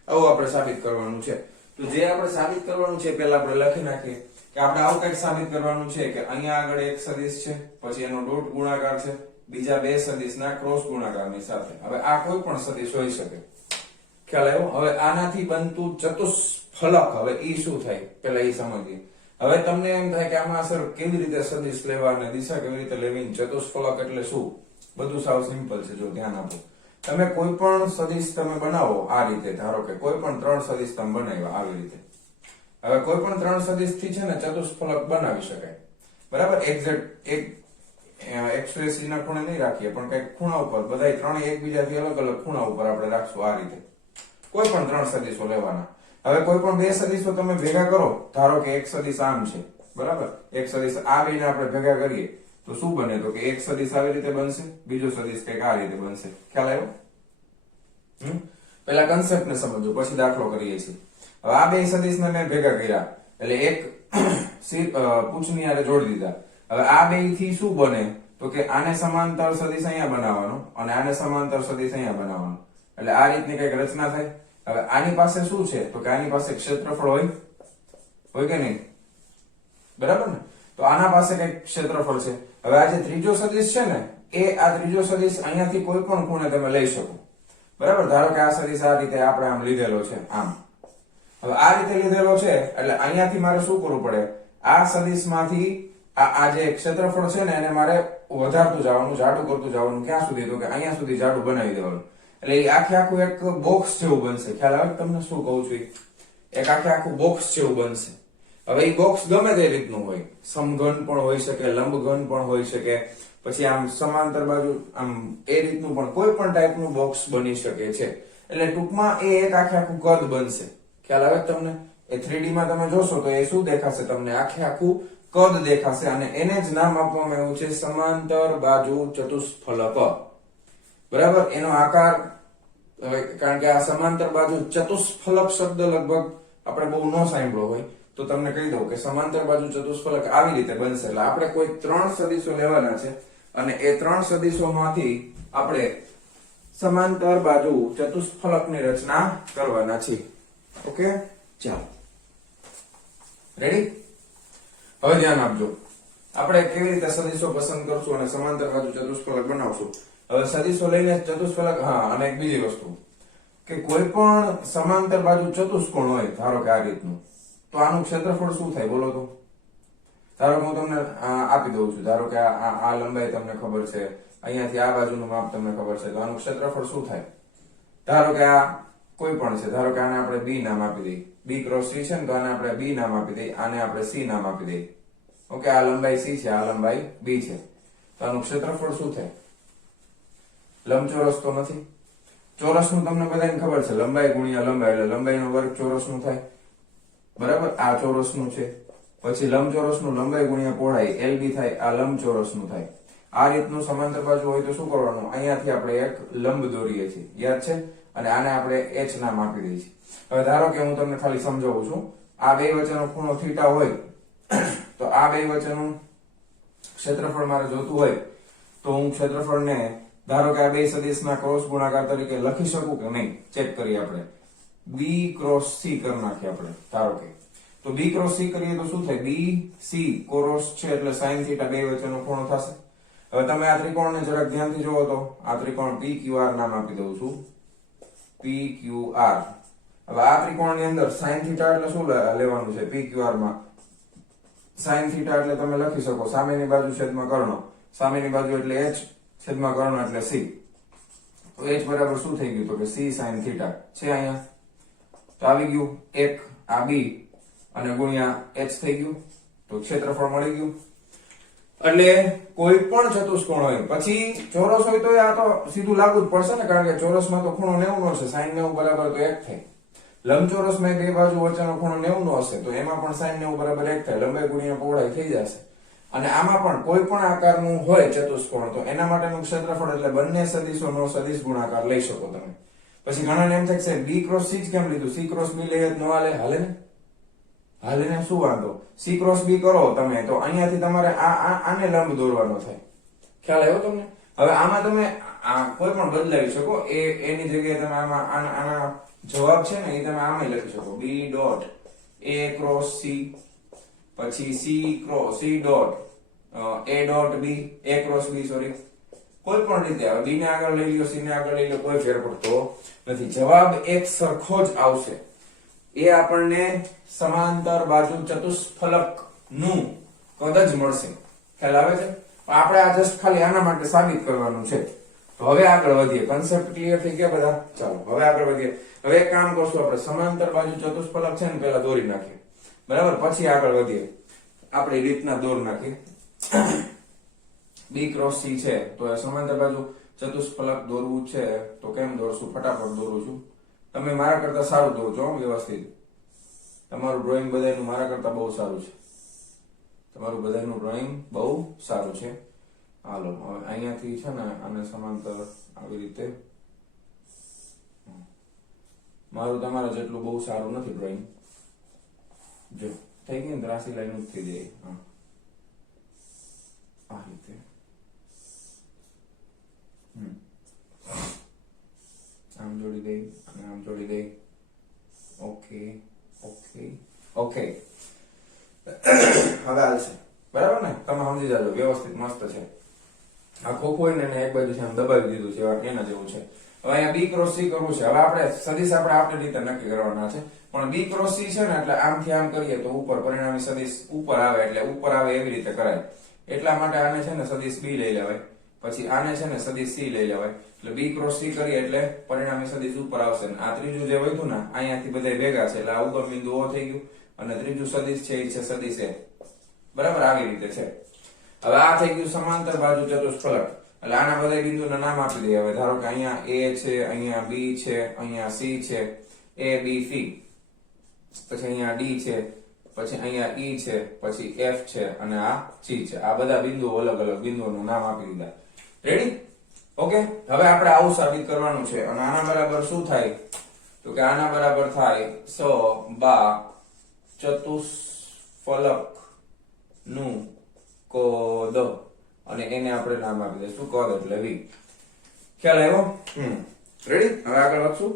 આવું આપણે સાબિત કરવાનું છે. તો જે આપણે સાબિત કરવાનું છે પહેલા આપણે લખી નાખીએ કે આપણે આવું કંઈક સાબિત કરવાનું છે કે અહીંયા આગળ એક સદિશ છે, પછી એનો ડોટ ગુણાકાર છે, બીજા બે સદિશના ક્રોસ ગુણાકારની સાથે. હવે આ કોઈ પણ સદિશ હોઈ શકે. ખ્યાલ આવ્યો? હવે આનાથી બનતું ચતુષ્ફલક, હવે ઈ શું થાય પેલા ઈ સમજીએ. હવે તમને એમ થાય કે આમાં સર કેવી રીતે સદિશ લેવા અને દિશા કેવી રીતે લેવી, ચતુષ્ફલક એટલે શું? બધું સાવ સિમ્પલ છે. જો ધ્યાન આપો, તમે કોઈ પણ સદિશ તમે બનાવો આ રીતે. ધારો કે કોઈ પણ ત્રણ સદિશ તમે બનાવ્યા આવી રીતે. હવે કોઈ પણ ત્રણ સદિશ થી છે ને ચતુષ્ફલક બનાવી શકાય, બરાબર? એક્ઝેક્ટ એક 180 ના ખૂણે નહીં રાખીએ, પણ કઈક ખૂણા ઉપર, બધા ત્રણે એકબીજાથી અલગ અલગ ખૂણા ઉપર આપણે રાખશું આ રીતે. કોઈ પણ ત્રણ સદિશો લેવાના. હવે કોઈ પણ બે સદિશો તમે ભેગા કરો, ધારો કે એક સદિશ આમ છે, બરાબર? એક સદિશ આ બેને આપણે ભેગા કરીએ તો શું બને? તો કે એક સદિશ આવી રીતે બનશે, બીજો સદિશ કઈક આ રીતે બનશે. ખ્યાલ આવ્યો? પેલા કન્સેપ્ટ ને સમજો, પછી દાખલો કરીએ છીએ. હવે આ બે સદિશને મેં ભેગા કર્યા એટલે એક પૂછની હારે જોડી દીધા. હવે આ બે થી શું બને? તો કે આને સમાંતર સદિશ અહીંયા બનાવવાનો અને આને સમાંતર સદિશ અહીંયા બનાવવાનો, એટલે આ રીતની કઈક રચના થાય. હવે આની પાસે શું છે? તો કે આની પાસે ક્ષેત્રફળ હોય કે નહીં? બરાબર ને? તો આના પાસે કઈક ક્ષેત્રફળ છે. હવે આ જે ત્રીજો સદિશ છે ને, એ આ ત્રીજો સદિશ અહીંયાથી કોઈ પણ ખૂણે તમે લઈ શકો, બરાબર? ધારો કે આ સદિશ આ રીતે આપણે આમ લીધેલો છે, આમ. હવે આ રીતે લીધેલો છે એટલે અહીંયાથી મારે શું કરવું પડે? આ સદિશમાંથી આ જે ક્ષેત્રફળ છે ને એને મારે વધારતું જવાનું, જાડું કરતું જવાનું. ક્યાં સુધી? તો કે અહીંયા સુધી જાડું બનાવી દેવાનું. એટલે એ આખે આખું એક બોક્સ જેવું બનશે. ખ્યાલ આવે તમને શું કહું છું? એક આખે આખું બોક્સ જેવું બનશે. હવે એ બોક્સ ગમે તે રીતનું હોય, સમઘન પણ હોઈ શકે, લંબઘન પણ હોઈ શકે, પછી આમ સમાંતર બાજુ આમ એ રીતનું પણ કોઈ પણ ટાઈપનું બોક્સ બની શકે છે. એટલે ટૂંકમાં એ એક આખે આખું કદ બનશે. ખ્યાલ આવે તમને? એ 3D માં તમે જોશો તો એ શું દેખાશે તમને? આખે આખું કદ દેખાશે અને એને જ નામ આપવામાં આવ્યું છે સમાંતર બાજુ ચતુષ્ફલક. બરાબર? એનો આકાર, કારણ કે આ સમાંતર બાજુ ચતુષ્ફલક શબ્દ લગભગ આપણે બહુ ન સાંભળ્યો હોય તો તમને કહી દઉં કે સમાંતર બાજુ ચતુષ્ફલક આવી રીતે બનશે. એટલે આપણે કોઈ 3 સદિશો લેવાના છે અને એ 3 સદિશોમાંથી આપણે સમાંતર બાજુ ચતુષ્ફલકની રચના કરવાના છે. ઓકે, ચાલો રેડી? હવે ધ્યાન આપજો, આપણે કેવી રીતે સદિશો પસંદ કરશું અને સમાંતર બાજુ ચતુષ્ફલક બનાવશું. હવે સદિશો લઈને ચતુષ્ફલક, હા, અને એક બીજી વસ્તુ કે કોઈ પણ સમાંતર બાજુ ચતુષ્કોણ હોય, ધારો કે આ રીતનું, તો આનું ક્ષેત્રફળ શું થાય બોલો તો? ધારો કે હું તમને આપી દઉં છું, ધારો કે આ લંબાઈ તમને ખબર છે, અહીંયાથી આ બાજુનું માપ તમને ખબર છે, તો આનું ક્ષેત્રફળ શું થાય? ધારો કે આ કોઈ પણ છે, ધારો કે આને આપણે બી નામ આપી દઈએ, બી ક્રોસ સી છે ને, તો આને આપણે બી નામ આપી દઈએ, આને આપણે સી નામ આપી દઈએ. ઓકે, આ લંબાઈ સી છે, આ લંબાઈ બી છે, તો આનું ક્ષેત્રફળ શું થાય? લંબચોરસ તો નથી. ચોરસનું તમને બધાને ખબર છે, લંબાઈ ગુણ્યા લંબાઈ એટલે લંબાઈનો વર્ગ ચોરસનું થાય. બરાબર? આ ચોરસનું છે. પછી લંબચોરસનું લંબાઈ ગુણ્યા પહોળાઈ LB થાય, આ લંબચોરસનું થાય. આ રીતનું સમાંતર બાજુ હોય તો શું કરવાનું? અહીંયાથી આપણે એક લંબ દોરીએ છીએ, યાદ છે? અને આને આપણે h નામ આપી દઈએ છીએ. હવે ધારો કે હું તમને ખાલી સમજાવું છું, આ બે વચ્ચેનો ખૂણો થીટા હોય તો આ બે વચ્ચેનું ક્ષેત્રફળ મારે જોતું હોય તો હું ક્ષેત્રફળને ધારો કે આ બે સદિશના ક્રોસ ગુણાકાર તરીકે લખી શકું કે નહીં? ચેક કરીએ આપણે. બી ક્રોસ સી કરી નાખીએ આપણે, ધારો કે. તો બી ક્રોસ સી કરીએ તો શું થાય? બી સી ક્રોસ છે એટલે સાઈન થીટા બે વચ્ચેનો ખૂણો થશે. હવે તમે આ ત્રિકોણને જરાક ધ્યાનથી જોવો તો આ ત્રિકોણ PQR નામ આપી દઉં છું, PQR. હવે આ ત્રિકોણની અંદર સાઈન થીટા એટલે શું લેવાનું છે? PQR માં સાઈન થીટા એટલે તમે લખી શકો સામેની બાજુ છેદમાં કર્ણ, સામેની બાજુ એટલે h છેદમાં કર્ણ એટલે c. તો h બરાબર શું થઈ ગયું? તો કે c sin થીટા છે અહીંયા. તો આવી ગયું એક આ b અને ગુણ્યા h થઈ ગયું, તો ક્ષેત્રફળ મળી ગયું. એટલે કોઈ પણ ચતુષ્કોણ હોય, પછી ચોરસ હોય તો આ તો સીધું લાગુ જ પડશે ને, કારણ કે ચોરસમાં તો ખૂણો 90 નો છે, sin 90 બરાબર તો 1 થાય. લંબચોરસમાં બે બાજુ વચ્ચેનો ખૂણો 90 નો હશે તો એમાં પણ sin 90 બરાબર 1 થાય. લંબાઈ ગુણ્યા પહોળાઈ થઈ જશે. અને આમાં પણ કોઈ પણ આકારનું હોય ચતુષ્કોણ તો એના માટેનું ક્ષેત્રફળ એટલે બંને સદિશોનો સદિશ ગુણાકાર લઈ શકો તમે. પછી ઘણાને એમ થાય છે બી ક્રોસ સી જ કેમ લીધું? સી ક્રોસ બી લઈએ તો ન હાલે? હાલે ને, હાલે ને, શું વાંધો? સી ક્રોસ બી કરો તમે તો અહીંયાથી તમારે આને લંબ દોરવાનો થાય. ખ્યાલ આવ્યો તમને? હવે આમાં તમે કોઈ પણ બદલાવી શકો, એની જગ્યાએ તમે આમાં આના જવાબ છે ને એ તમે આમાં લખી શકો, B dot A cross C, પછી C dot A dot B, A cross B, sorry, કોઈ પણ રીતે આવે. બી ને આગળ લઈ લ્યો, સી ને આગળ લઈ લ્યો, કોઈ ફેર પડતો નથી. જવાબ એક સરખો જ આવશે. એ આપણને સમાંતર બાજુ ચતુષ્ફલક નું કદ જ મળશે. ખ્યાલ આવે છે? આપણે આ જસ્ટ ખાલી આના માટે સાબિત કરવાનું છે. તો હવે આગળ વધીએ. કન્સેપ્ટ ક્લિયર થઈ ગયા બધા? ચાલો હવે આગળ વધીએ. હવે એક કામ કરશું આપણે, સમાંતર બાજુ ચતુષ્ફલક છે ને પેલા દોરી નાખીએ, બરાબર? પછી આગળ વધીએ, આપણી રીતના દોર નાખીએ. બી ક્રોસ સી છે તો સમાંતર બાજુ ચતુષ્ફલક દોરવું છે તો કેમ દોરશું? ફટાફટ દોરું છું. તમે મારા કરતા સારું દોરજો, વ્યવસ્થિત. તમારું ડ્રોઈંગ બધાનું મારા કરતા બહુ સારું છે. તમારું બધાનું ડ્રોઈંગ બહુ સારું છે. હાલો હવે અહીંયાથી છે ને આને સમાંતર આવી રીતે. મારું તમારા જેટલું બહુ સારું નથી ડ્રોઈંગ. જો થઈ ગઈ ને, ત્રાસી લાઈન જ થઈ જાય. આ રીતે આમ જોડી દઈ અને આમ જોડી દઈ. ઓકે ઓકે ઓકે, હવે હાલશે, બરાબર ને? તમે સમજી જાજો, વ્યવસ્થિત મસ્ત છે. આ ખોખું હોય ને એક બાજુ છે આમ દબાવી દીધું છે, એના જેવું છે. હવે અહીંયા બી ક્રોસ સી કરવું છે. હવે આપણે સદિશ આપણી રીતે નક્કી કરવાના છે, પણ બી ક્રોસ સી છે ને એટલે આમથી આમ કરીએ તો ઉપર પરિણામી સદિશ ઉપર આવે, એટલે ઉપર આવે એવી રીતે કરાય. એટલા માટે આને છે ને સદિશ બી લઈ લેવાય. પછી આને છે ને સદિશ c લઈ લેવાય એટલે b ક્રોસ c કરીએ એટલે પરિણામી સદિશ ઉપર આવશે અને આ ત્રીજું જે વધ્યું ને અહીંયાથી બધા ભેગા છે એટલે આ ઉગમ બિંદુ O થઈ ગયું અને ત્રીજું સદિશ છે એ છે સદિશ a બરાબર આવી રીતે છે હવે આ થઈ ગયું સમાંતર બાજુ ચતુષ્ફલક એટલે આના બધા બિંદુના નામ આપી દઈએ હવે ધારો કે અહીંયા a છે અહીંયા b છે અહીંયા c છે a b c પછી અહીંયા d છે પછી અહીંયા e છે પછી f છે અને આ g છે આ બધા બિંદુઓ અલગ અલગ બિંદુઓનું નામ આપી દીધા રેડી ઓકે હવે આપણે આવું સાબિત કરવાનું છે અને આના બરાબર શું થાય તો કે આના બરાબર થાય ચતુષ્ફલક નું કદ અને એને આપણે નામ આપી દઈશું કદ એટલે v ખ્યાલ આવ્યો રેડી હવે આગળ લખશું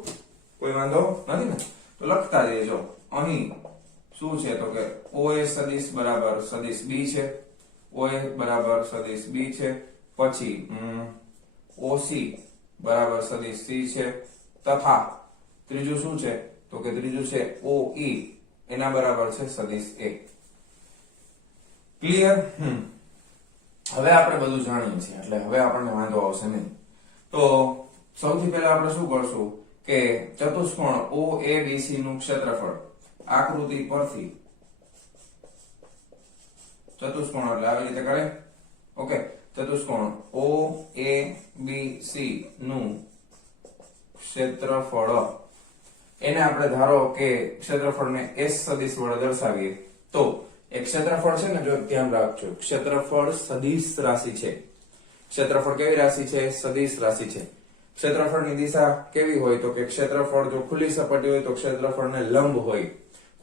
કોઈ વાંધો નથી ને તો લખતા જજો અહીં શું છે તો કે OA સદિશ બરાબર સદિશ b છે OA બરાબર સદિશ b છે પછી OC બરાબર સદિશ c છે તથા ત્રીજું શું છે તો કે ત્રીજું છે OE એના બરાબર છે સદિશ a ક્લિયર હવે આપણે બધું જાણીએ છીએ એટલે હવે આપણને વાંધો આવશે નહીં તો સૌથી પહેલા આપણે શું કરશું કે ચતુષ્કોણ OABC નું ક્ષેત્રફળ આકૃતિ પરથી ચતુષ્કોણ એટલે આવી રીતે કરે ઓકે ચતુષ્કોણ OABC નું ક્ષેત્રફળ એને આપણે ધારો કે ક્ષેત્રફળને S સદિશ વડે દર્શાવીએ તો એક ક્ષેત્રફળ છે ને જો ધ્યાન રાખજો ક્ષેત્રફળ સદિશ રાશિ છે ક્ષેત્રફળ કેવી રાશિ છે સદિશ રાશિ છે ક્ષેત્રફળની દિશા કેવી હોય તો કે ક્ષેત્રફળ જો ખુલ્લી સપાટી હોય તો ક્ષેત્રફળને લંબ હોય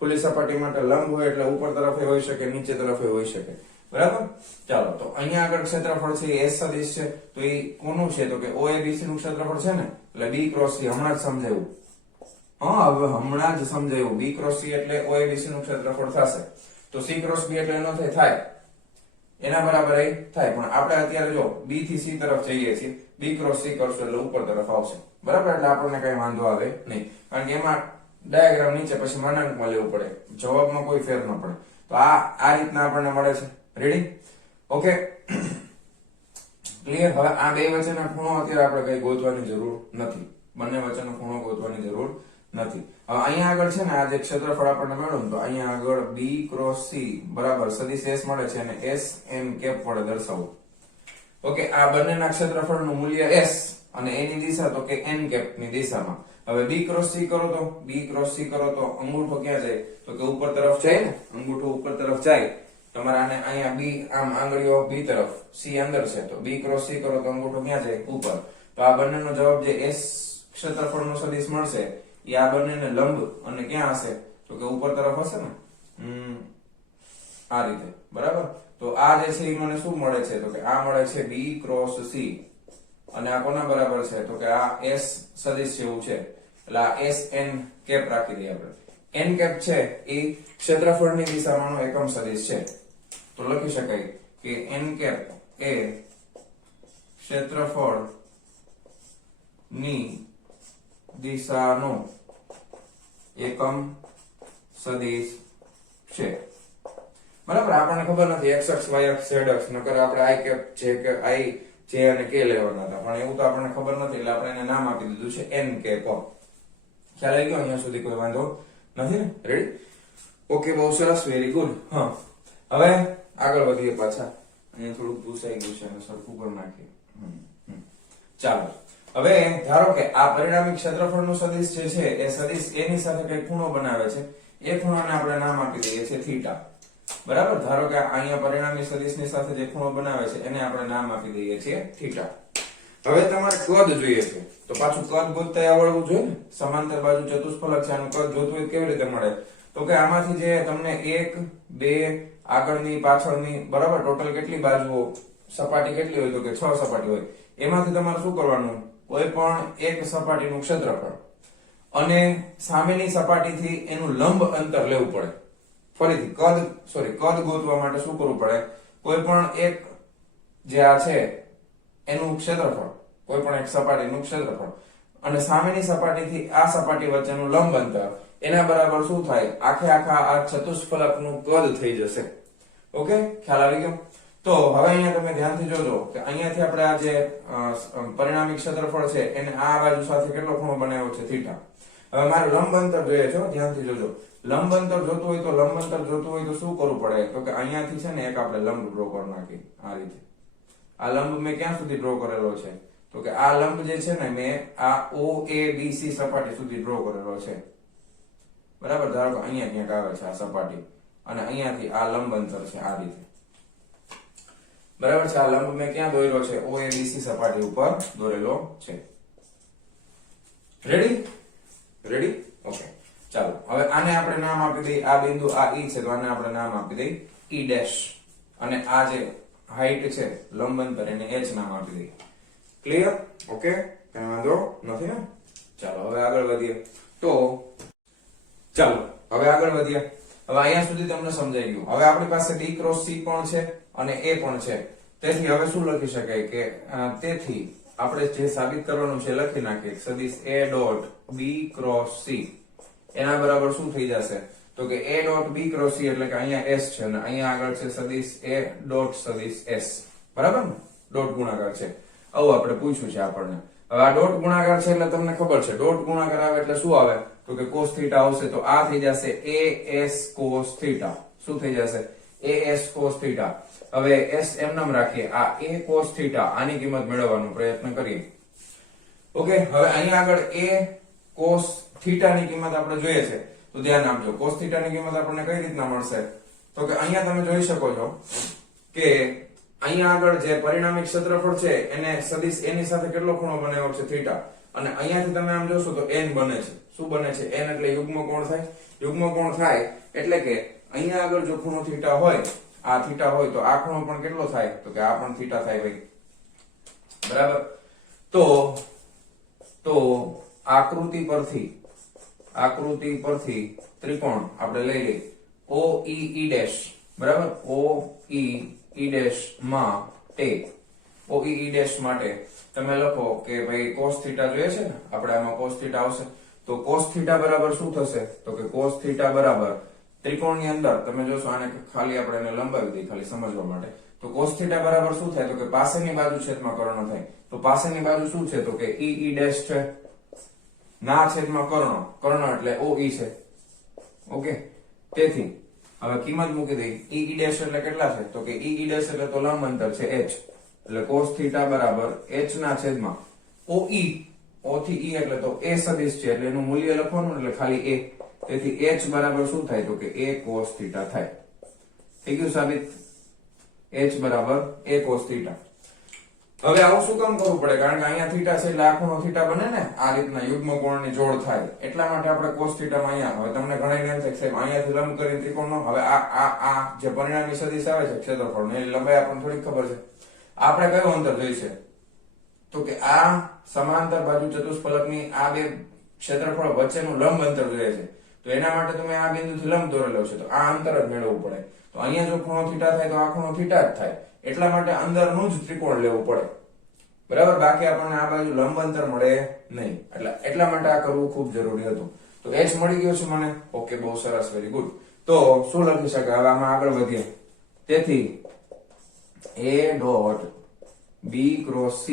ખુલ્લી સપાટી માટે લંબ હોય એટલે ઉપર તરફે હોઈ શકે નીચે તરફે હોઈ શકે બરાબર ચાલો તો અહીંયા આગળ ક્ષેત્રફળ છે એ S સદિશ છે તો એ કોનું છે તો કે OABC નું ક્ષેત્રફળ છે ને એટલે b ક્રોસ c હમણાં જ સમજાયું હવે હમણાં જ સમજાયું b ક્રોસ c એટલે OABC નું ક્ષેત્રફળ થશે તો c ક્રોસ b એટલે એનો થાય એના બરાબર એ થાય પણ આપણે અત્યારે જો b થી c તરફ જઈએ છીએ b ક્રોસ c કરશું એટલે ઉપર તરફ આવશે બરાબર એટલે આપણને કઈ વાંધો આવે નહીં કારણ કે એમાં ડાયાગ્રામ નીચે પછી માનાંકમાં લેવું પડે જવાબમાં કોઈ ફેર ન પડે તો આ રીતના આપણને મળે છે રેડી ઓકે ક્લિયર હવે આ બે વચ્ચેના ખૂણો અત્યારે આપણે કઈ ગોતવાની જરૂર નથી બંને વચ્ચેનો ખૂણો ગોતવાની જરૂર નથી હવે અહીંયા આગળ છે ને આ જે ક્ષેત્રફળ આપણને મળ્યું તો અહીંયા આગળ b ક્રોસ c બરાબર સદિશ s મળે છે અને s n કેપ વડે દર્શાવવું ઓકે આ બંનેના ક્ષેત્રફળનું મૂલ્ય s અને એની દિશા તો કે n કેપ ની દિશામાં હવે b ક્રોસ c કરો તો અંગૂઠો ક્યાં જાય તો કે ઉપર તરફ જાય ને અંગૂઠો ઉપર તરફ જાય તમારે આને અહીંયા b આમ આંગળીઓ b તરફ c અંદર છે તો b ક્રોસ c કરો તો અંગૂઠો ક્યાં જાય ઉપર તો આ બંનેનો જવાબ જે s ક્ષેત્રફળનો સદિશ મળશે એ આ બંનેને લંબ અને ક્યાં હશે તો કે ઉપર તરફ હશે ને આ રીતે બરાબર તો આ જે છે એ મને શું મળે છે તો કે આ મળે છે b ક્રોસ c અને આ કોના બરાબર છે તો કે આ s સદિશ જેવું છે એટલે આ s n કેપ રાખી દઈએ આપણે n કેપ છે એ ક્ષેત્રફળની દિશામાંનો એકમ સદિશ છે તો લખી શકાય કે n કેપ એ ક્ષેત્રફળ ની દિશાનો એકમ સદિશ છે બરાબર આપણને ખબર નથી x અક્ષ y અક્ષ z અક્ષ નકર આપણે i કેપ j કે i j અને k લેવાના હતા પણ એવું તો આપણને ખબર નથી એટલે આપણે એને નામ આપી દીધું છે n કેપ ખ્યાલ આવી ગયો અહીંયા સુધી કોઈ વાંધો નથી ને રેડી ઓકે બહુ સરસ વેરી ગુડ હવે આગળ વધીએ પાછા અહીંયા થોડુંક ભૂસાઈ ગયું છે અને સરખું કરી નાખીએ ચાલો હવે ધારો કે આ પરિણામી ક્ષેત્રફળનું સદિશ જે છે એ સદિશ a ની સાથે કઈ ખૂણો બનાવે છે એ ખૂણાને આપણે નામ આપી દઈએ છીએ થીટા બરાબર ધારો કે અહીંયા પરિણામી સદિશની સાથે જે ખૂણો બનાવે છે એને આપણે નામ આપી દઈએ છીએ થીટા હવે તમારે કદ જોઈએ છે તો પાછું કદ ગોતતા આવડવું જોઈએ ને સમાંતર બાજુ ચતુષ્ફલક છે આનું કદ જોતું હોય કેવી રીતે મળે તો કે આમાંથી જે તમને 1 2 આગળની પાછળની બરાબર ટોટલ કેટલી બાજુઓ સપાટી કેટલી હોય તો કે 6 સપાટી હોય એમાંથી તમારે શું કરવાનું કોઈ પણ એક સપાટીનું ક્ષેત્રફળ અને સામેની સપાટીથી એનું લંબ અંતર લેવું પડે ફરીથી કદ ગોતવા માટે શું કરવું પડે કોઈ પણ એક જે આ છે એનું ક્ષેત્રફળ કોઈ પણ એક સપાટીનું ક્ષેત્રફળ અને સામેની સપાટીથી આ સપાટી વચ્ચેનું લંબ અંતર એના બરાબર શું થાય આખે આખા આ ચતુષ્ફલકનું કદ થઈ જશે ઓકે ખ્યાલ આવી ગયો તો હવે અહીંયા તમે ધ્યાનથી જોજો કે અહીંયાથી આપણે આ જે પરિણામી ક્ષેત્રફળ છે એને આ બાજુ સાથે કેટલો ખૂણો બનાવ્યો છે θ. હવે મારે લંબ અંતર જોઈએ છે, ધ્યાનથી જોજો. લંબ અંતર જોતું હોય તો શું કરવું પડે તો કે અહીંયાથી છે ને એક આપણે લંબ ડ્રો કરી નાખીએ આ રીતે. આ લંબ મેં ક્યાં સુધી ડ્રો કરેલો છે તો કે આ લંબ જે છે ને મેં આ OABC સપાટી સુધી ડ્રો કરેલો છે. બરાબર, ધારો કે અહીંયા ક્યાંક આવે છે આ સપાટી અને અહીંયાથી આ લંબ અંતર છે આ રીતે. બરાબર છે, આ લંબ મેં ક્યાં દોરેલો છે OABC સપાટી ઉપર દોરેલો છે. Ready okay. ચાલો હવે આને આપણે નામ આપી દઈએ, આ બિંદુ આ E છે તો આને આપણે નામ આપી દઈએ E' અને આ જે હાઈટ છે લંબ અંતર એને H નામ આપી દઈએ. ક્લિયર? ઓકે, કઈ વાંધો નથી ને? ચાલો હવે આગળ વધીએ. તો ચાલો હવે આગળ વધીએ. હવે અહીંયા સુધી તમને સમજાઈ ગયું. હવે આપણી પાસે D ક્રોસ C પણ છે અને A પણ છે. તેથી હવે શું લખી શકાય કે તેથી આપણે જે સાબિત કરવાનું છે લખી નાખીએ. સદિશ A dot B cross C એના બરાબર શું થઈ જશે તો કે A dot B cross C એટલે કે અહીંયા S છે અને અહીંયા આગળ છે સદિશ A ડોટ સદિશ S. બરાબર ને? ડોટ ગુણાકાર છે આવું આપણે પૂછ્યું છે આપણને. હવે આ ડોટ ગુણાકાર છે એટલે તમને ખબર છે ડોટ ગુણાકાર આવે એટલે શું આવે તો કે cos θ આવશે તો આ થઈ જશે AS cos θ. શું થઈ જશે AS cos θ. હવે S એમ નામ રાખીએ, આ A cos θ આની કિંમત મેળવવાનો પ્રયત્ન કરીએ. ઓકે, હવે અહીંયા આગળ A cos θ ની કિંમત આપણે જોઈએ છે તો ધ્યાન આપજો. cos θ ની કિંમત આપણને કઈ રીતના મળશે તો કે અહીંયા તમે જોઈ શકો છો કે અહીંયા આગળ જે પરિણામી ક્ષેત્રફળ છે એને સદિશ A ની સાથે કેટલો ખૂણો બનાવ્યો છે θ અને અહીંયાથી તમે આમ જોશો તો n બને છે. શું બને છે? n એટલે યુગ્મ કોણ થાય. યુગ્મ કોણ થાય એટલે કે અહીંયા આગળ જો ખૂણો θ હોય, આ θ હોય તો આ ખૂણો પણ કેટલો થાય તો કે આ પણ θ થાય ભાઈ. બરાબર, તો આકૃતિ પરથી ત્રિકોણ આપણે લઈ લઈએ OEE'. બરાબર, OEE' માટે તમે લખો કે ભાઈ cos θ જોઈએ છે ને આપણે આમાં cos θ આવશે તો cos θ બરાબર શું થશે તો કે cos θ બરાબર ત્રિકોણની અંદર તમે જોશો આને ખાલી આપણે એને લંબાવી દઈએ ખાલી સમજવા માટે. તો cos θ બરાબર શું થાય તો કે પાસેની બાજુ છેદમાં કર્ણ થાય. તો પાસેની બાજુ શું છે તો કે EE' છે, ના છેદમાં કર્ણ એટલે OE છે. ઓકે, તેથી હવે કિંમત મૂકી દઈ. EE' એટલે કેટલા છે તો કે EE' એટલે તો લંબ અંતર છે H એટલે cos θ બરાબર H ના છેદમાં OE. O થી E એટલે તો A સદિશ છે એટલે એનું મૂલ્ય લખવાનું એટલે ખાલી A. તેથી H બરાબર શું થાય તો કે A cos θ થાય. થઈ ગયું સાબિત? H બરાબર A cos θ. હવે આવું શું કામ કરવું પડે કારણ કે અહીંયા θ છે એટલે આ ખૂણો θ બને ને આ રીતના યુગ્મ કોણની જોડ થાય એટલા માટે આપણે cos θ માં અહીંયા. હવે તમને ઘણા એમ થાય સાહેબ અહીંયાથી લંબ કરીને ત્રિકોણનો હવે આ જે પરિણામી સદિશ આવે છે ક્ષેત્રફળ એની લંબાઈ આપણને થોડીક ખબર છે. આપણે કયું અંતર જોઈ છે તો કે આ સમાંતર બાજુ ચતુષ્ફલકની આ બે ક્ષેત્રફળ વચ્ચેનું લંબ અંતર જોઈએ છે. તો એના માટે તમે આ બિંદુથી લંબ દોરેલો છે તો આ અંતર જ મેળવવું પડે. તો અહીંયા જો ખૂણો θ થાય તો આ ખૂણો θ જ થાય એટલા માટે અંદરનું જ ત્રિકોણ લેવું પડે. બરાબર, બાકી આપણને આ બાજુ લંબ અંતર મળે નહીં. એટલા માટે આ કરવું ખૂબ જરૂરી હતું. તો H મળી ગયો છે મને. ઓકે, બહુ સરસ, વેરી ગુડ. તો શું લખી શકાય હવે આમાં આગળ વધીએ. તેથી A dot B cross C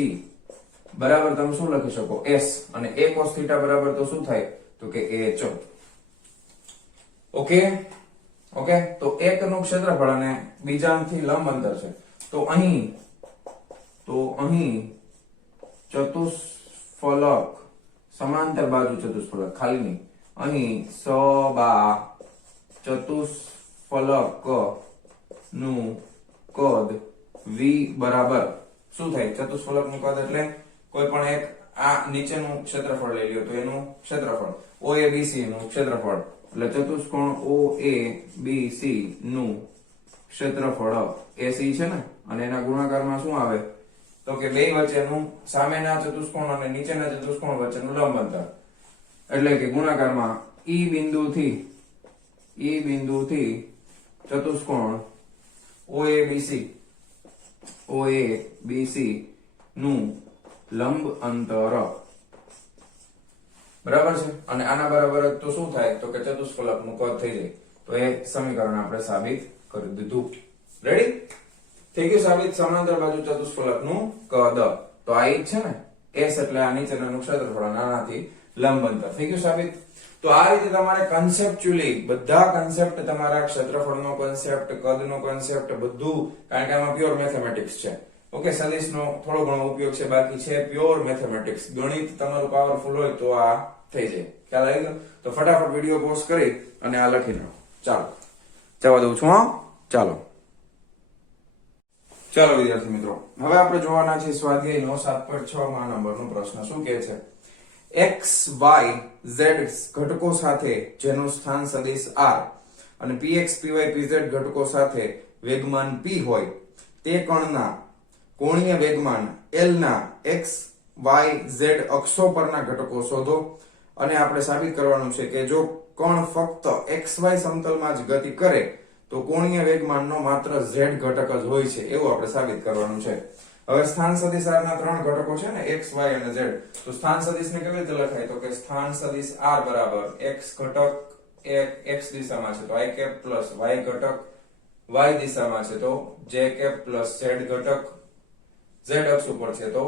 બરાબર તમે શું લખી શકો S અને A cos θ બરાબર તો શું થાય તો કે H. ઓકે, તો એક નું ક્ષેત્રફળ અને બીજાથી લંબ અંતર છે તો અહીં ચતુષ્ફલક સમાંતર બાજુ ચતુષ્ફલક ખાલી નહીં અહીં સબા ચતુષ્ફલક નું કદ V બરાબર શું થાય ચતુષ્ફલક નું કદ એટલે કોઈ પણ એક આ નીચેનું ક્ષેત્રફળ લઈ લ્યો તો એનું ક્ષેત્રફળ OABC નું ક્ષેત્રફળ એટલે ચતુષ્કોણ OABC નું ક્ષેત્રફળ AC છે ને અને એના ગુણાકારમાં શું આવે તો કે બે વચ્ચેનું સામેના ચતુષ્કોણ અને નીચેના ચતુષ્કોણ વચ્ચેનું લંબ અંતર એટલે કે ગુણાકારમાં E બિંદુથી ચતુષ્કોણ OABC નું લંબ અંતર બરાબર છે અને આના બરાબર તો શું થાય તો કે ચતુષ્ફલક નું કદ થઈ જાય. તો એ સમીકરણ આપણે સાબિત કરી દીધું. રેડી થઈ ગયું. સાબિત સમાંતર બાજુ ચતુષ્ફલકનું કદ. તો આ ઈ છે ને, S એટલે આ નીચેનું ક્ષેત્રફળ, નાનાથી લંબ અંતર. થઈ ગયું સાબિત. તો આ રીતે તમારે કન્સેપ્ચ્યુઅલી બધા કન્સેપ્ટ, તમારા ક્ષેત્રફળનો કન્સેપ્ટ, કદનો કન્સેપ્ટ, બધું, કારણ કે આમાં પ્યોર મેથેમેટિક્સ છે. ઓકે, સદિશનો થોડો ઘણો ઉપયોગ છે, બાકી છે પ્યોર મેથેમેટિક્સ. ગણિત તમારું પાવરફુલ હોય તો આ થઈ જાય. ખ્યાલ આવી ગયો? તો ફટાફટ વિડીયો પોઝ કરી અને આ લખી નાખો. ચાલો જવા દઉં છું. ચાલો વિદ્યાર્થી મિત્રો, હવે આપણે જોવાના છે સ્વાધ્યાયનો 7.6 માં નંબરનો પ્રશ્ન. શું કહે છે? x y z ઘટકો સાથે જેનું સ્થાન સદિશ r અને px py pz ઘટકો સાથે વેગમાન p હોય તે કણના કોણીય વેગમાન l ના x y z અક્ષો પરના ઘટકો શોધો. અને આપણે સાબિત કરવાનું છે કે જો કણ ફક્ત xy સમતલમાં જ ગતિ કરે તો કોણીય વેગમાનનો માત્ર z ઘટક જ હોય છે, એવું આપણે સાબિત કરવાનું છે. હવે સ્થાન સદિશ r ના ત્રણ ઘટકો છે ને, x y અને z. તો સ્થાન સદિશને કેવી રીતે લખાય? તો કે સ્થાન સદિશ r બરાબર x ઘટક x દિશામાં છે તો i કેપ પ્લસ y ઘટક y દિશામાં છે તો j કેપ પ્લસ z ઘટક z અક્ષ ઉપર છે તો